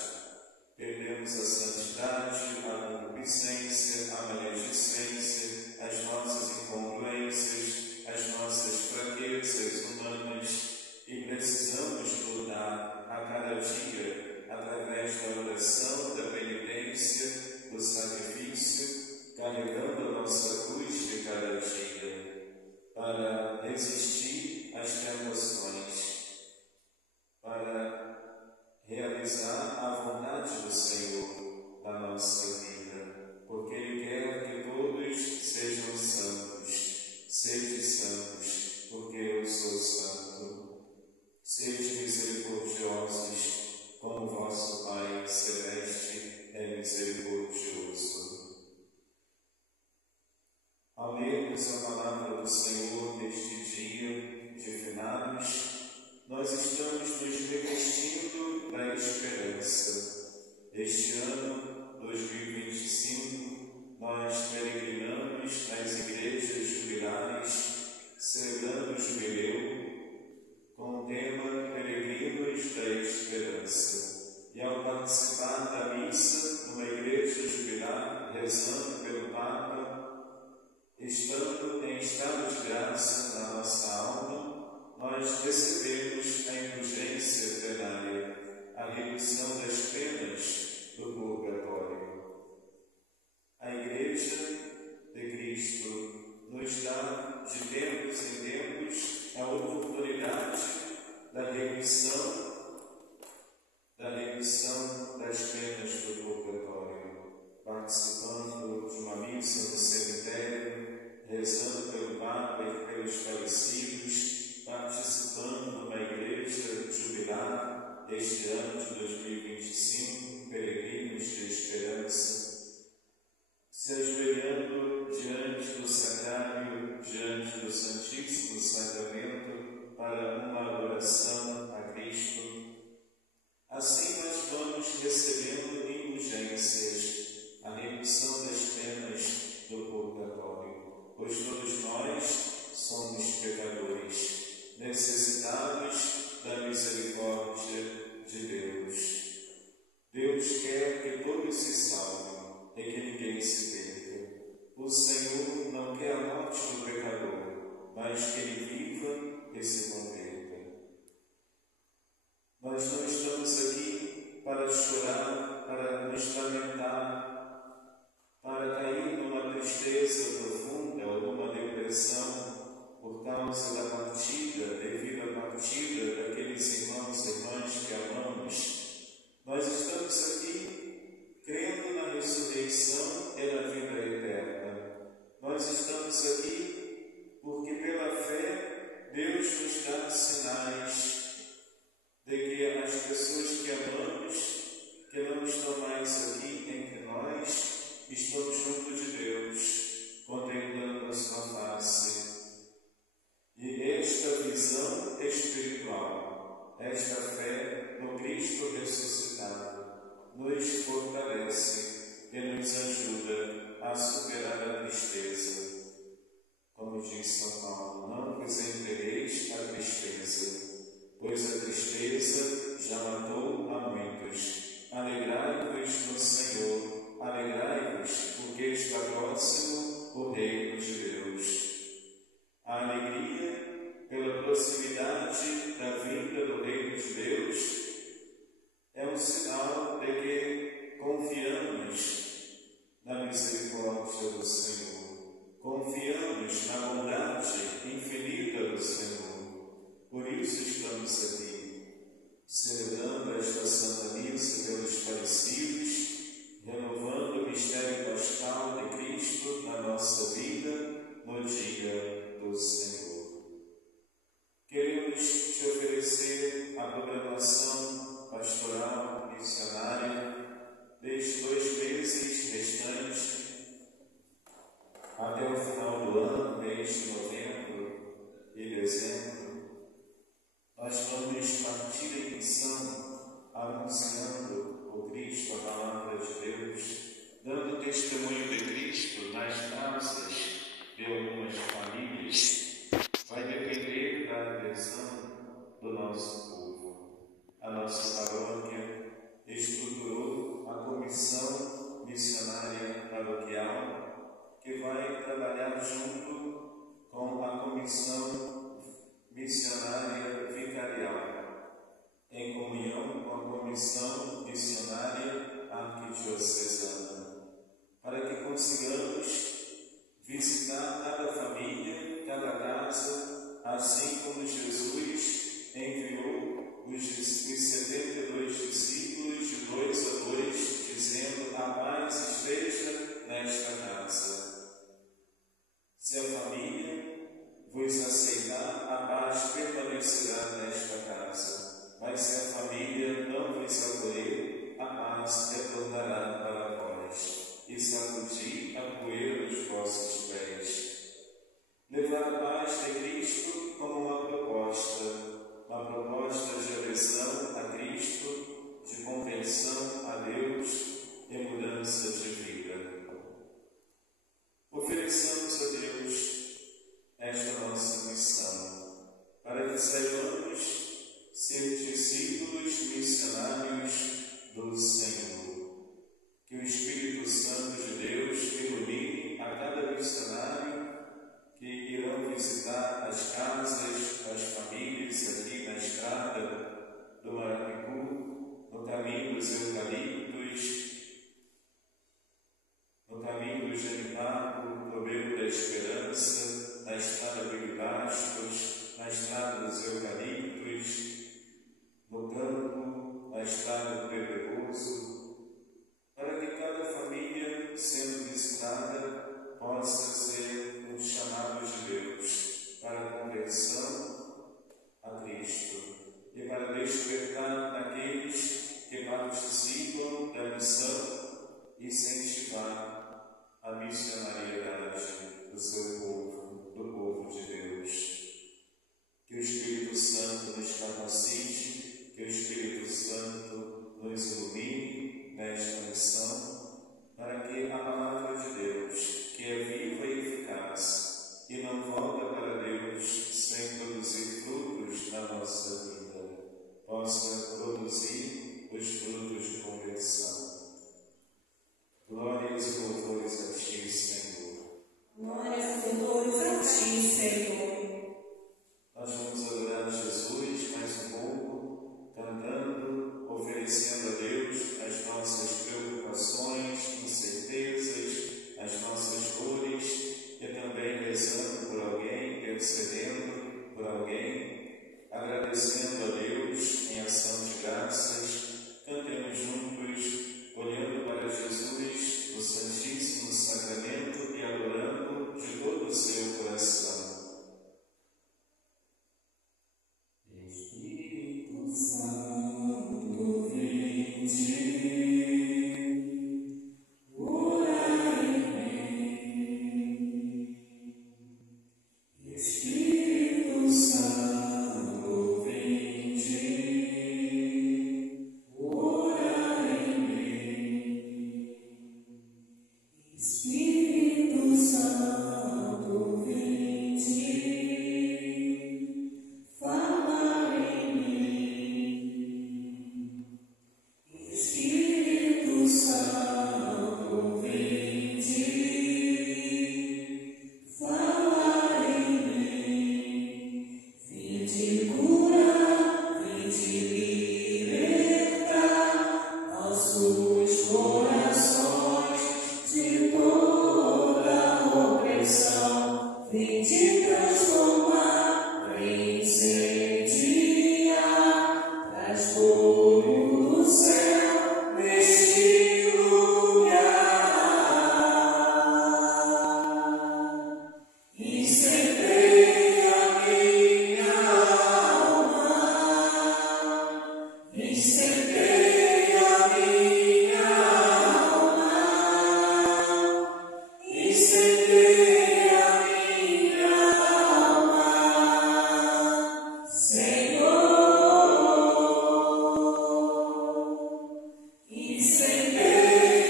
perdemos a santidade, a concupiscência, a maledicência, as nossas incongruências, as nossas fraquezas humanas, e precisamos lutar a cada dia através da oração, da penitência, do sacrifício, carregando a nossa cruz de cada dia, para resistir às tentações, para realizar a vontade do Senhor na nossa vida, porque Ele quer que todos sejam santos. Sede santos, porque eu sou santo. Sede misericordiosos, como vosso Pai Celeste é misericordioso. Ao lermos a palavra do Senhor neste dia de finados, nós estamos nos revestindo da esperança. Este ano, 2025, nós peregrinamos nas igrejas jubilares, celebrando o jubileu, com o tema Peregrinos da Esperança. E ao participar da missa numa igreja jubilar, rezando pelo Papa, estando em estado de graça na nossa alma, nós recebemos a indulgência plenária, a remissão das penas do purgatório. A Igreja de Cristo nos dá, de tempos em tempos, a oportunidade da remissão remissão das penas do purgatório, participando de uma missa no cemitério, rezando pelo Papa e pelos falecidos, participando de uma igreja jubilar este ano de 2025, peregrinos de esperança, se ajoelhando diante do sacrário, diante do Santíssimo Sacramento, para uma adoração a Cristo. Assim nós vamos recebendo indulgências, a remissão das penas do purgatório, pois todos nós somos pecadores, necessitados da misericórdia de Deus. Deus quer que todos se salvem e que ninguém se perca. O Senhor não quer a morte do pecador, mas que ele viva e se converta. Nós não estamos aqui para chorar, para nos lamentar, para cair numa tristeza profunda ou numa depressão por causa da partida, devido à partida daqueles irmãos e irmãs que amamos. Nós estamos aqui crendo na ressurreição e na vida eterna. Nós estamos aqui porque pela fé Deus nos dá sinais de que as pessoas que amamos, que não estão mais aqui entre nós, estão junto de Deus, contemplando a sua face. E esta visão espiritual, esta fé no Cristo ressuscitado, nos fortalece e nos ajuda a superar a tristeza. Como diz São Paulo, não vos entregueis à tristeza, pois a tristeza já matou a muitos. Alegrai-vos no Senhor, alegrai-vos, porque está próximo o reino de Deus. A alegria pela proximidade da vinda do reino de Deus é um sinal de que confiamos na misericórdia do Senhor, confiamos na bondade infinita do Senhor. Por isso estamos aqui, celebrando esta Santa Missa pelos falecidos, renovando o mistério pascal de Cristo na nossa vida no dia do Senhor. Queremos te oferecer a programação pastoral missionária destes 2 meses restantes até o final do ano, mês de novembro e dezembro. Nós vamos partir em missão anunciando o Cristo, a palavra de Deus, dando testemunho de Cristo nas casas de algumas famílias. Vai depender da adesão do nosso povo. A nossa paróquia estruturou a comissão missionária paroquial, que vai trabalhar junto com a comissão missionária vicarial, em comunhão com a comissão missionária arquidiocesana, para que consigamos visitar cada família, cada casa, assim como Jesus enviou os 72 discípulos de 2 a 2, dizendo: a paz esteja nesta casa. Se a família vos aceitar, a paz permanecerá nesta casa. Mas se a família não vos acolher, a paz retornará para vós e sacudir a poeira dos vossos pés. Levar a paz de Cristo como uma proposta de adesão a Cristo, de conversão a Deus e mudança de vida. Ofereçamos a Deus esta nossa missão, para que saibamos ser discípulos missionários do Senhor. Que o Espírito Santo de Deus ilumine a cada missionário que irão visitar as casas, as famílias aqui na estrada do Marapicu, no caminho dos eucaliptos, no caminho do Genipapo, no Beco da Esperança, na estrada do Ibastos, na estrada dos eucaliptos, no campo, na estrada do Bebê incentivar a missionariedade do seu povo, do povo de Deus. Que o Espírito Santo nos capacite, que o Espírito Santo nos ilumine nesta missão, para que a palavra de Deus, que é viva e eficaz, e não volta para Deus sem produzir frutos na nossa vida, possa produzir os frutos de conversão. Glórias e louvores a Ti, Senhor. Glórias e louvores a Ti, Senhor. Nós vamos adorar Jesus mais um pouco, cantando, oferecendo a Deus as nossas preocupações, incertezas, as nossas dores, e também rezando por alguém, intercedendo por alguém, agradecendo a Deus em ação de graças. Cantemos juntos, olhando para Jesus, o Santíssimo Sacramento, e adorando de todo o seu coração. Espírito Santo, vinde, orai em mim. Espírito Santo, vinde, orai em mim. Espírito Santo, vinde, fala em mim. Espírito Santo, vinde, fala em mim. Vinde curar, vinde libertar nossos corações de toda opressão. Vinde transformar, vinde incendiar, traz fogo do céu neste lugar. Incendeia minha alma, incendeia minha alma, incendeia minha alma, Senhor. Incendeia minha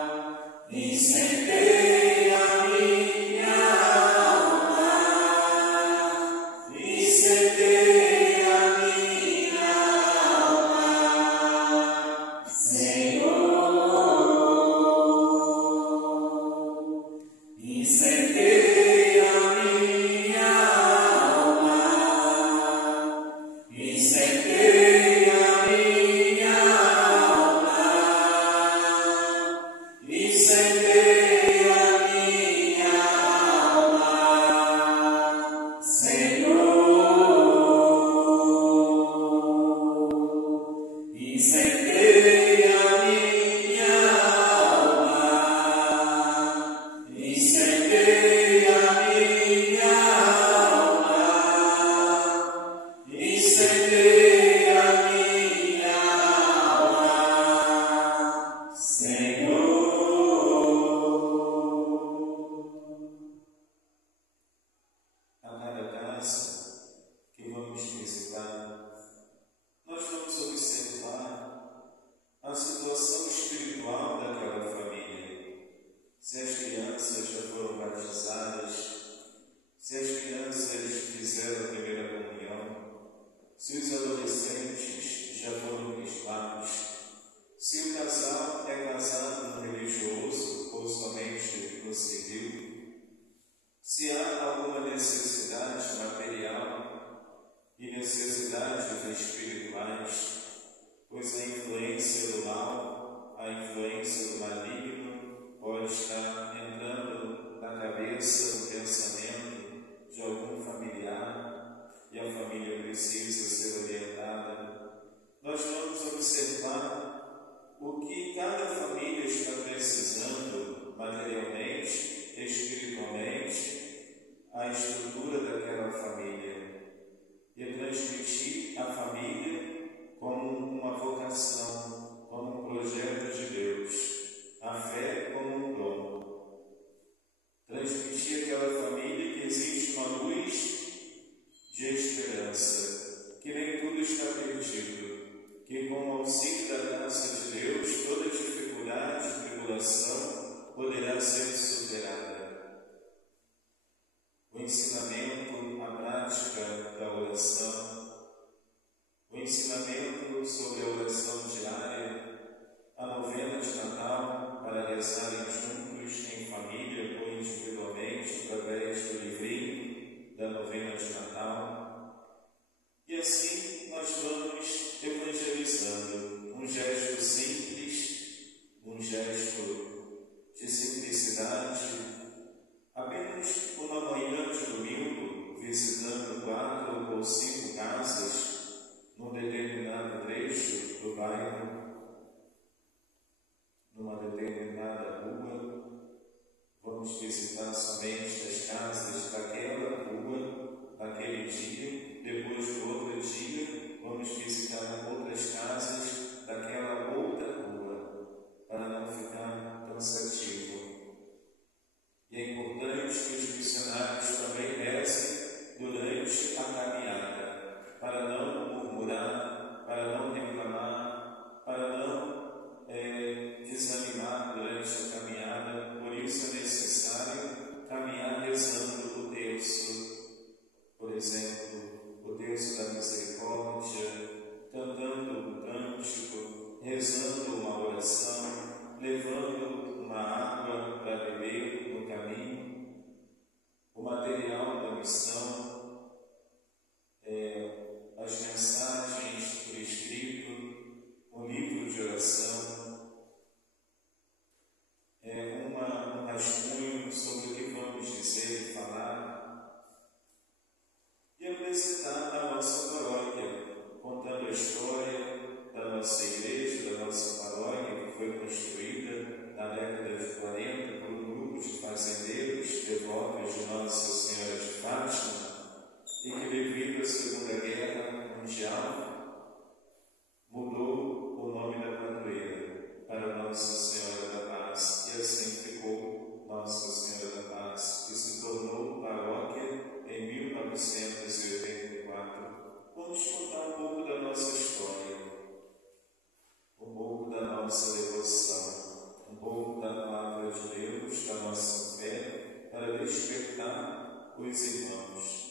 alma, incendeia minha alma, incendeia minha alma, Senhor. Incendeia minha alma, incendeia minha alma, incendeia minha alma, Senhor. Incendeia minha alma, incendeia minha alma, incendeia minha alma, Senhor. A cada casa que vamos visitar, nós vamos observar a situação espiritual daquela família. Se as crianças já foram batizadas, se as crianças fizeram a primeira comunhão, se os adolescentes já foram crismados, se o casal é casado no religioso ou somente no civil, se há alguma necessidade material e necessidades espirituais, pois a influência do mal, a influência do maligno pode estar entrando na cabeça, no pensamento de algum familiar, e a família precisa ser orientada. Nós vamos observar o que cada família está precisando materialmente, espiritualmente, a estrutura daquela família, e transmitir a família como uma vocação pensamento sobre a oração diária, a novena de Natal, para rezarem juntos, em família ou individualmente, através do livrinho da novena de Natal. E assim nós vamos evangelizando, um gesto simples, um gesto de simplicidade, apenas uma manhã de domingo, visitando 4 ou 5 casas num determinado trecho do bairro, numa determinada rua. Vamos visitar somente as casas daquela rua, daquele dia. Depois do outro dia, vamos visitar outras casas daquela outra rua, para não ficar cansativo. E é importante que os missionários também rezem durante a caminhada, para não murmurar, para não reclamar, para não desanimar durante a caminhada. Por isso é necessário caminhar rezando o terço, por exemplo, o terço da misericórdia, cantando um cântico, rezando uma oração, levando uma água para beber no caminho. O material da missão, as mensagens por escrito, um livro de oração, um rascunho sobre o que vamos dizer e falar, e apresentar a nossa paróquia, contando a história da nossa igreja, da nossa paróquia, que foi construída na década de 40 por um grupo de fazendeiros devotos de Nossa Senhora de Fátima, e que devido à Segunda Guerra Mundial mudou o nome da padroeira para Nossa Senhora da Paz, e assim ficou Nossa Senhora da Paz, que se tornou paróquia em 1984. Vamos contar um pouco da nossa história, um pouco da nossa devoção, um pouco da palavra de Deus, da nossa fé, para despertar os irmãos.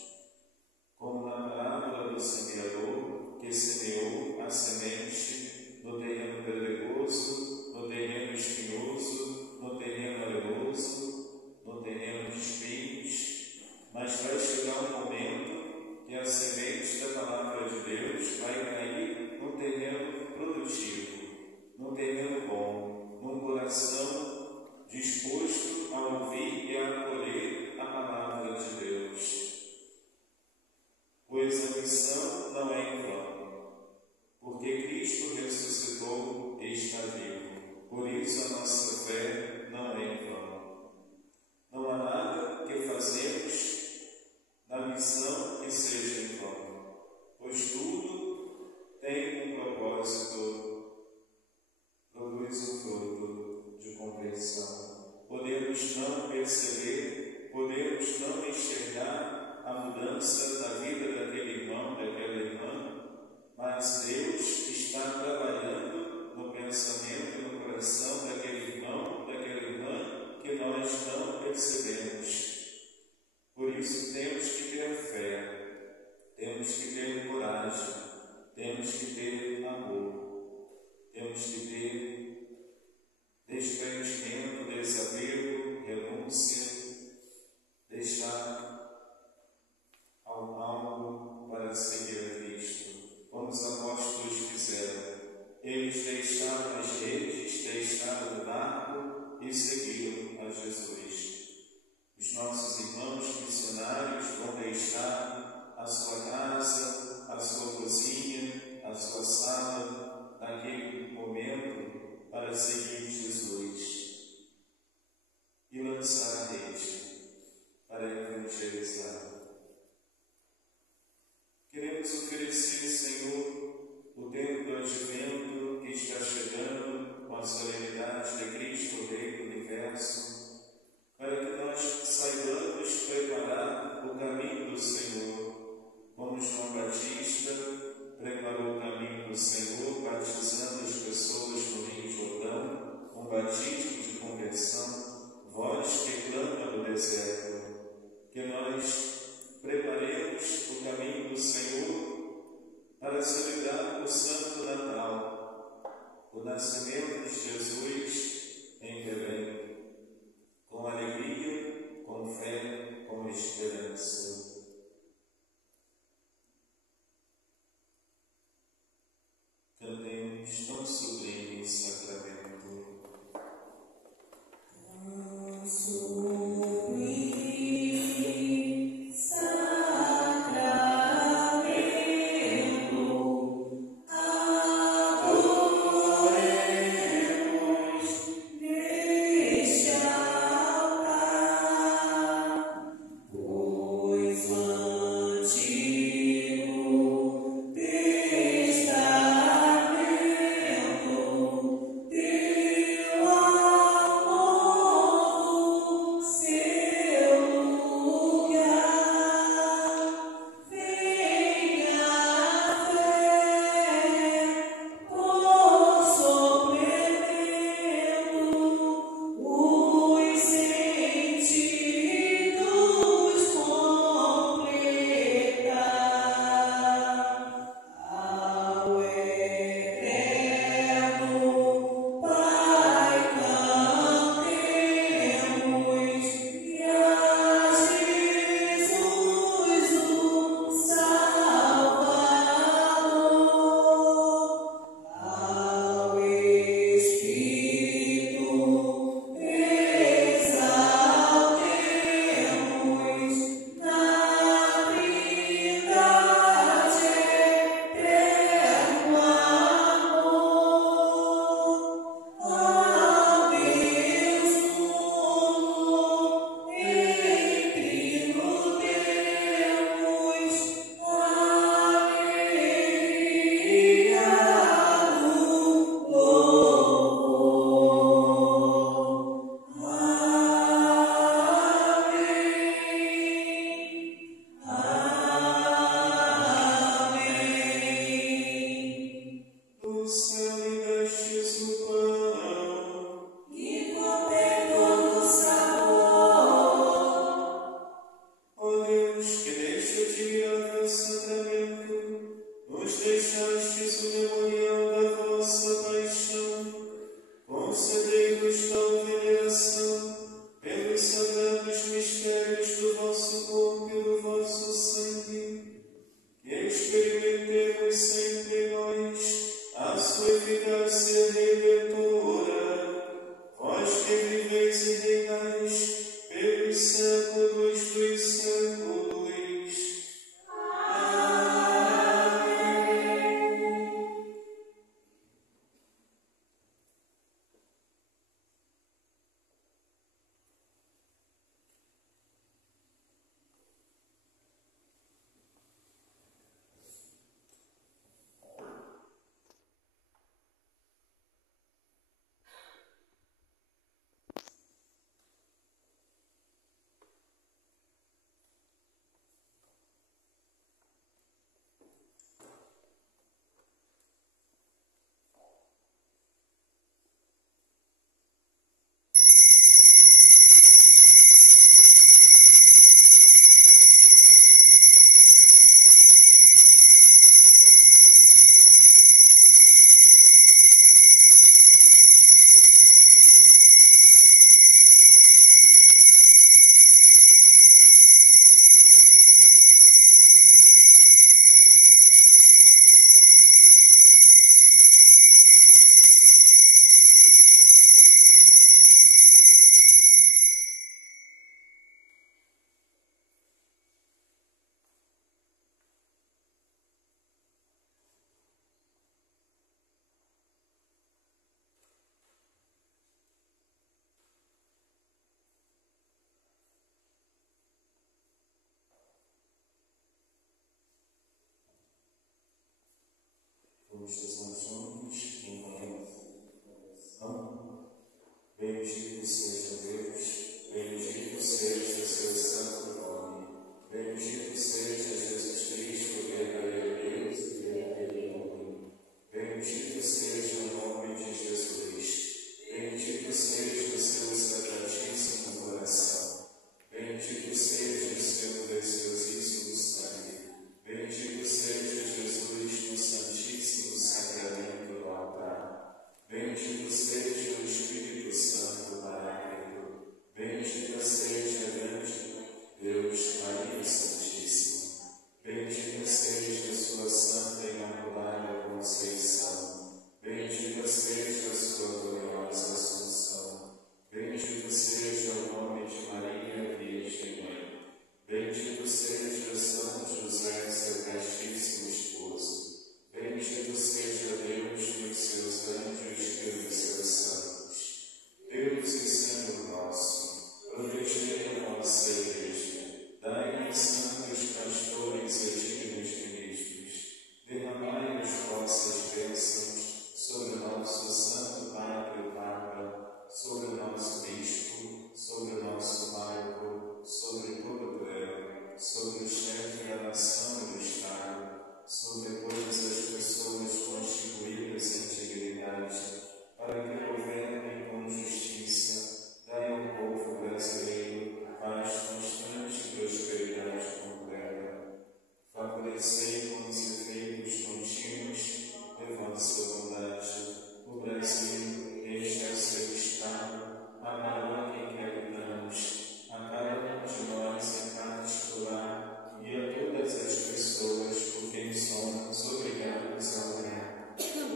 Como na parábola do semeador, que semeou a semente no terreno pedregoso, no terreno espinhoso, no terreno arenoso, no terreno de espinhos, mas vai chegar um momento que a semente da palavra de Deus vai cair num terreno produtivo, num terreno bom, num coração disposto a ouvir e a acolher a palavra de Deus. Pois a missão não é em vão, porque Cristo ressuscitou e está vivo. Por isso a nossa fé não é em vão. Não há nada que fazemos na missão que seja em vão, pois tudo tem um propósito, produz um fruto de conversão. Podemos não perceber, podemos não enxergar a mudança da vida daquele irmão, daquela irmã, mas Deus está trabalhando no pensamento e no coração daquele irmão, daquela irmã, que nós não percebemos. Por isso temos que ter fé, temos que ter coragem, temos que ter amor, temos que ter desprendimento, desapego, renúncia, deixar algo para seguir a Cristo. Como os apóstolos fizeram, eles deixaram as redes, deixaram o barco e seguiram a Jesus. Os nossos irmãos missionários vão deixar a sua casa, a sua cozinha, a sua sala, naquele momento, para seguir Jesus e lançar a rede para evangelizar. Queremos oferecer, Senhor, o tempo do advento que está chegando com a solenidade de Cristo, o Rei do Universo, para que nós saibamos preparar o caminho do Senhor, como João Batista preparou o caminho do Senhor, batizando as pessoas no Rio Jordão, um batismo de conversão, voz que clama no deserto, que nós preparemos o caminho do Senhor para celebrar o santo nascimento de Jesus em Belém, com alegria, com fé, com esperança. Cantemos tão sublime sacramento. Vamos estar juntos em oração. Bendito seja Deus, bendito seja seu santo nome, bendito seja Jesus Cristo, verdadeiro Deus e verdadeiro homem. Bendito seja o nome de Jesus, bendito seja o seu sacratíssimo coração, bendito seja o seu preciosíssimo sangue, bendito seja Jesus no santíssimo sacramento do altar. Bendito seja o Espírito Santo Paráclito. Bendita seja a grande Deus, Maria Santíssima. Bendita seja a sua Santa e Imaculada Conceição. Bendita seja a sua gloriosa Assunção. Bendito seja o nome de Maria, Virgem Mãe. Bendito seja São José, seu castíssimo esposo. Bendito seja Deus e os seus anjos e os seus santos. Deus e Senhor nosso, protegei a vossa Igreja. Dai-nos santos pastores e dignos ministros. Derramai as vossas bênçãos sobre o nosso Santo Padre, o Papa, sobre o nosso Bispo, sobre o nosso Párroco, sobre todo o clero, sobre o chefe da nação e do Estado, sobre todas as pessoas constituídas em dignidade, para que governem com justiça, dai ao povo brasileiro paz constante e prosperidade completa. Favorecei com os efeitos contínuos de vossa bondade o Brasil, este é o seu Estado, a paróquia em que habitamos, a cada um de nós em particular e a todas as pessoas por quem somos obrigados a orar,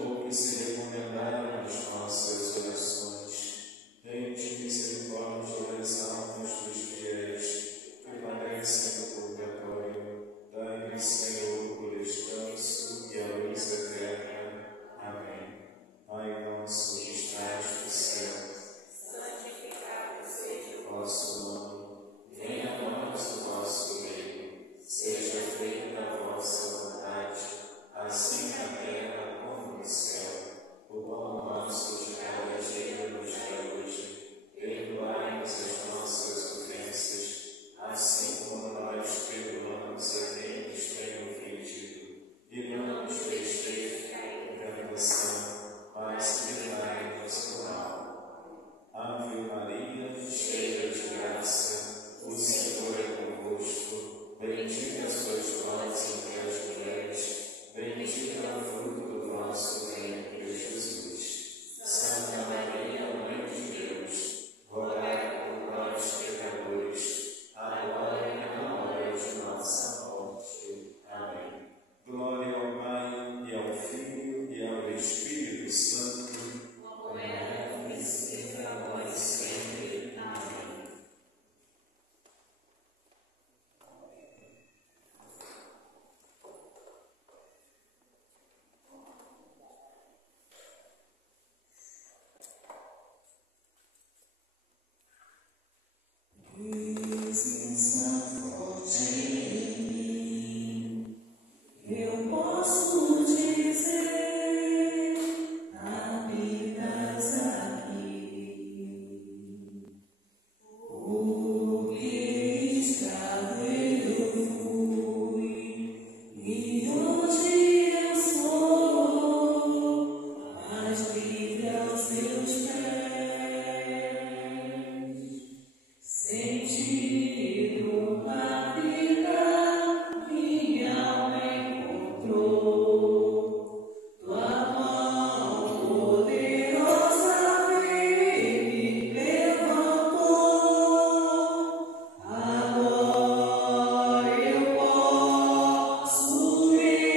ou que se recomendaram às nossas orações. Tende misericórdia das almas dos fiéis que padecem no purgatório. Dai-nos, Senhor, o descanso e a luz eterna. Amém. Pai nosso que estás no céu, santificado seja o vosso nome. Venha a nós o vosso reino. Seja feita a vossa vontade, assim na terra como no céu. O pão nosso de cada dia nos dai hoje. Perdoai-nos as nossas ofensas, assim como nós perdoamos a quem nos tem ofendido. E não nos deixeis cair em tentação, mas livrai-nos do mal. Ave Maria, cheia de graça, o Senhor é convosco. Bendita sois vós entre as mulheres, bendito é o fruto do vosso ventre, Jesus. Santa Maria, Mãe de Deus, rogai por nós, pecadores, agora e na hora de nossa morte. Amém. Glória ao Pai, e ao Filho, e ao Espírito Santo, como era no princípio, agora e sempre. Amém. Eu posso dizer, habitas aqui, porque escravo eu fui, e hoje eu sou, mas livre aos seus pés, sentido uma vida, minha alma encontrou, tua mão poderosa veio e me levantou, agora eu posso declarar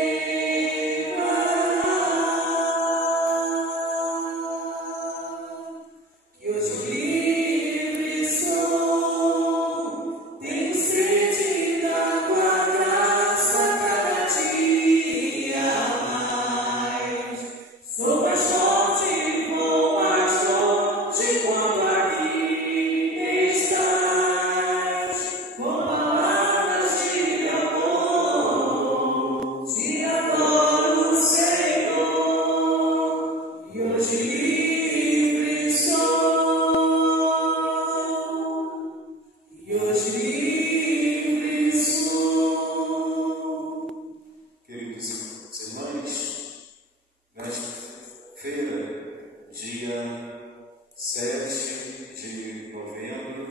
que hoje livre sou, tenho sede da tua graça cada dia mais. Sou mais forte, vou mais longe quando aqui estás. Com palavras de amor, te adoro, Senhor, e hoje livre sou, e hoje livre sou. queridos irmãos, nesta feira, dia 7 de novembro,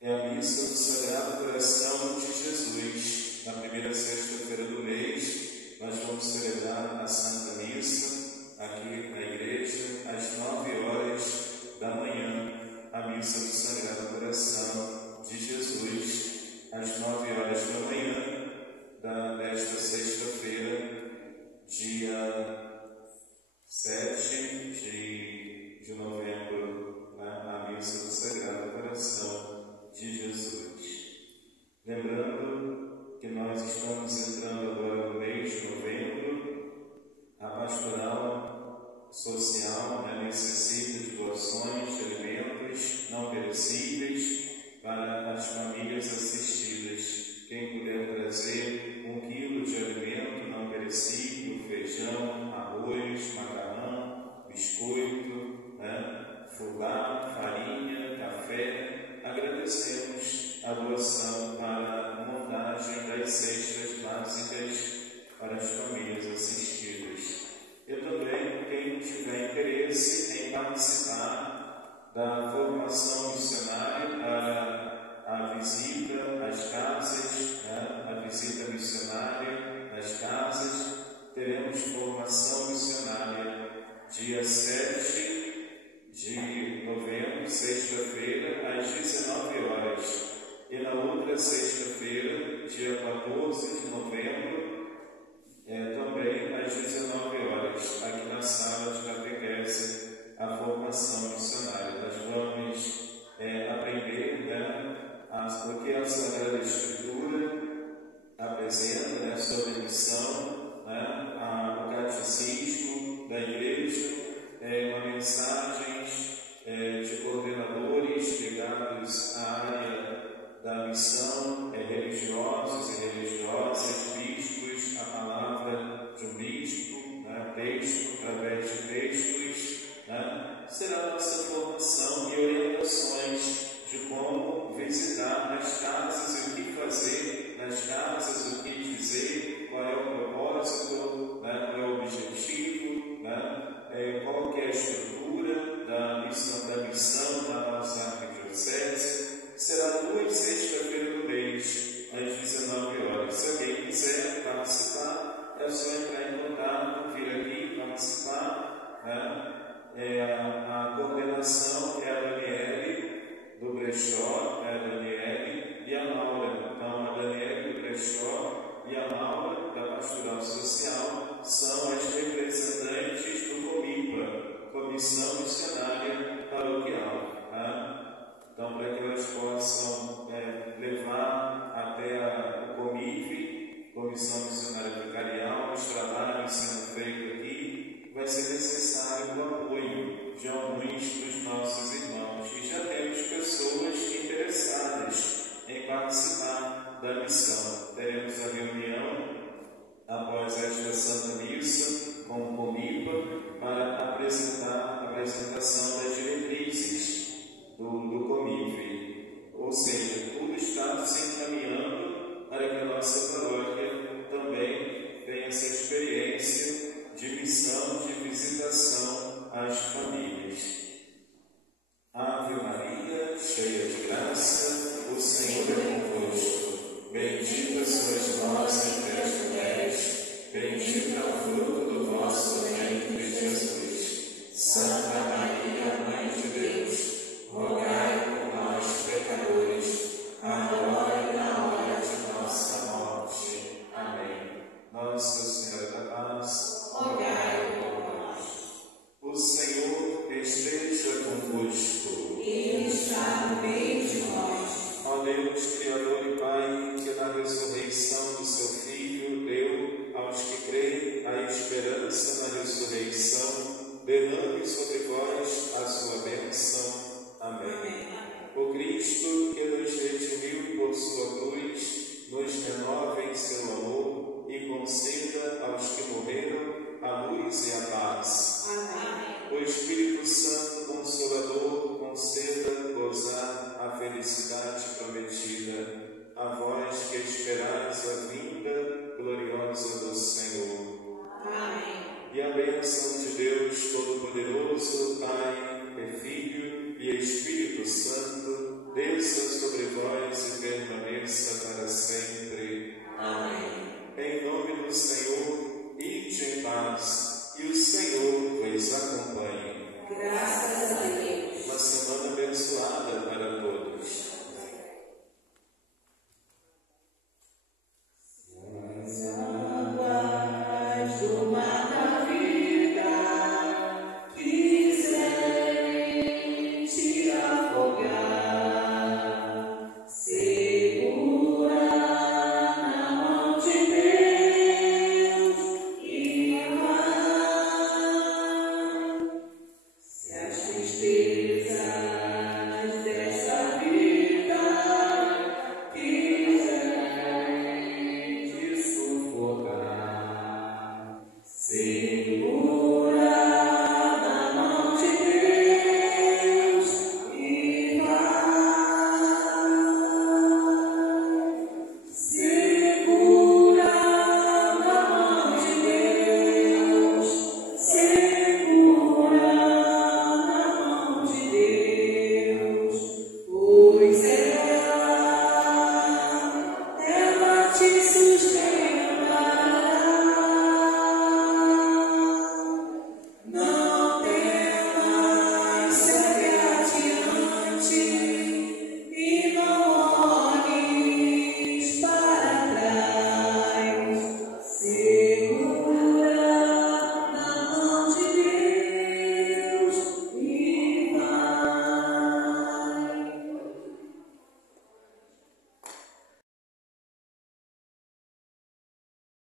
é a missa do Sagrado Coração de Jesus. Na primeira sexta-feira do mês, nós vamos celebrar a Santa Missa aqui na igreja. dia 7 de novembro, a missa do Sagrado Coração de Jesus. Lembrando que nós estamos entrando agora no mês de novembro, a pastoral social necessita de doações de alimentos não perecíveis para as famílias assistidas. Quem puder trazer 1 quilo de alimento não perecível, feijão, arroz, macarrão, biscoito, fubá, farinha, café, agradecemos a doação para a montagem das cestas básicas para as famílias assistidas. Eu também, quem tiver interesse em participar da formação missionária para a visita às casas, a visita missionária nas casas, teremos formação missionária dia 7 de novembro, sexta-feira, às 19 horas. E na outra sexta-feira, dia 14 de novembro, também às 19 horas, aqui na sala de catequese, a formação missionária. Nós vamos aprender o que a Sagrada Escritura apresenta sobre a missão, o catecismo da Igreja, mensagens de coordenadores ligados à área da missão, religiosos e religiosas, bispos, a palavra de um bispo, texto através de textos, será a nossa formação e orientações de como visitar as casas e o que fazer nas casas, o que dizer, qual é o propósito, qual é o objetivo, qual que é a estrutura da missão da nossa arquidiocese. Será 2 sexta-feira do mês, às 19 horas. Se alguém quiser participar, é só entrar em contato, vir aqui participar. A coordenação é a Daniele do Brechó, a Daniele e a Maura. Então, a Daniele do Brechó e a Maura, da Pastoral Social, são as representantes do COMIPA, Comissão Missionária Paroquial. Então, para que elas possam levar até o COMIV, Comissão Missionária Vicarial, os trabalhos sendo feitos aqui, vai ser necessário o apoio de alguns dos nossos irmãos. E já temos pessoas interessadas em participar da missão. Teremos a reunião após esta Santa Missa com o COMIPA para a apresentação das diretrizes do COMIV. Ou seja, tudo está se encaminhando para que a nossa paróquia também tenha essa experiência de missão, de visitação às famílias. Ave Maria, cheia de graça, o Senhor é convosco. Bendita sois vós entre as mulheres, bendito é o fruto do vosso ventre, Jesus. Santa Maria, Mãe de Deus, rogai por nós, pecadores, agora e na hora de nossa morte. Amém. Nossa Senhora da Paz, rogai por nós. O Senhor esteja convosco. Ele está no meio de nós. Ó Deus, Criador e Pai, que na ressurreição do seu Filho deu aos que creem a esperança na ressurreição, derrame sobre vós a sua bênção. Amém. O Cristo que nos redimiu por sua cruz, nos renove em seu amor e conceda aos que morreram a luz e a paz. Amém. O Espírito Santo Consolador conceda gozar a felicidade prometida, a vós que esperais a vinda gloriosa do Senhor. Amém. E a bênção de Deus Todo-Poderoso, Pai, e Filho e Espírito Santo, desça sobre vós e permaneça para sempre. Amém. Em nome do Senhor, ide em paz, e o Senhor vos acompanhe. Graças a Deus. Uma semana abençoada para todos. As águas do mar Pois ela te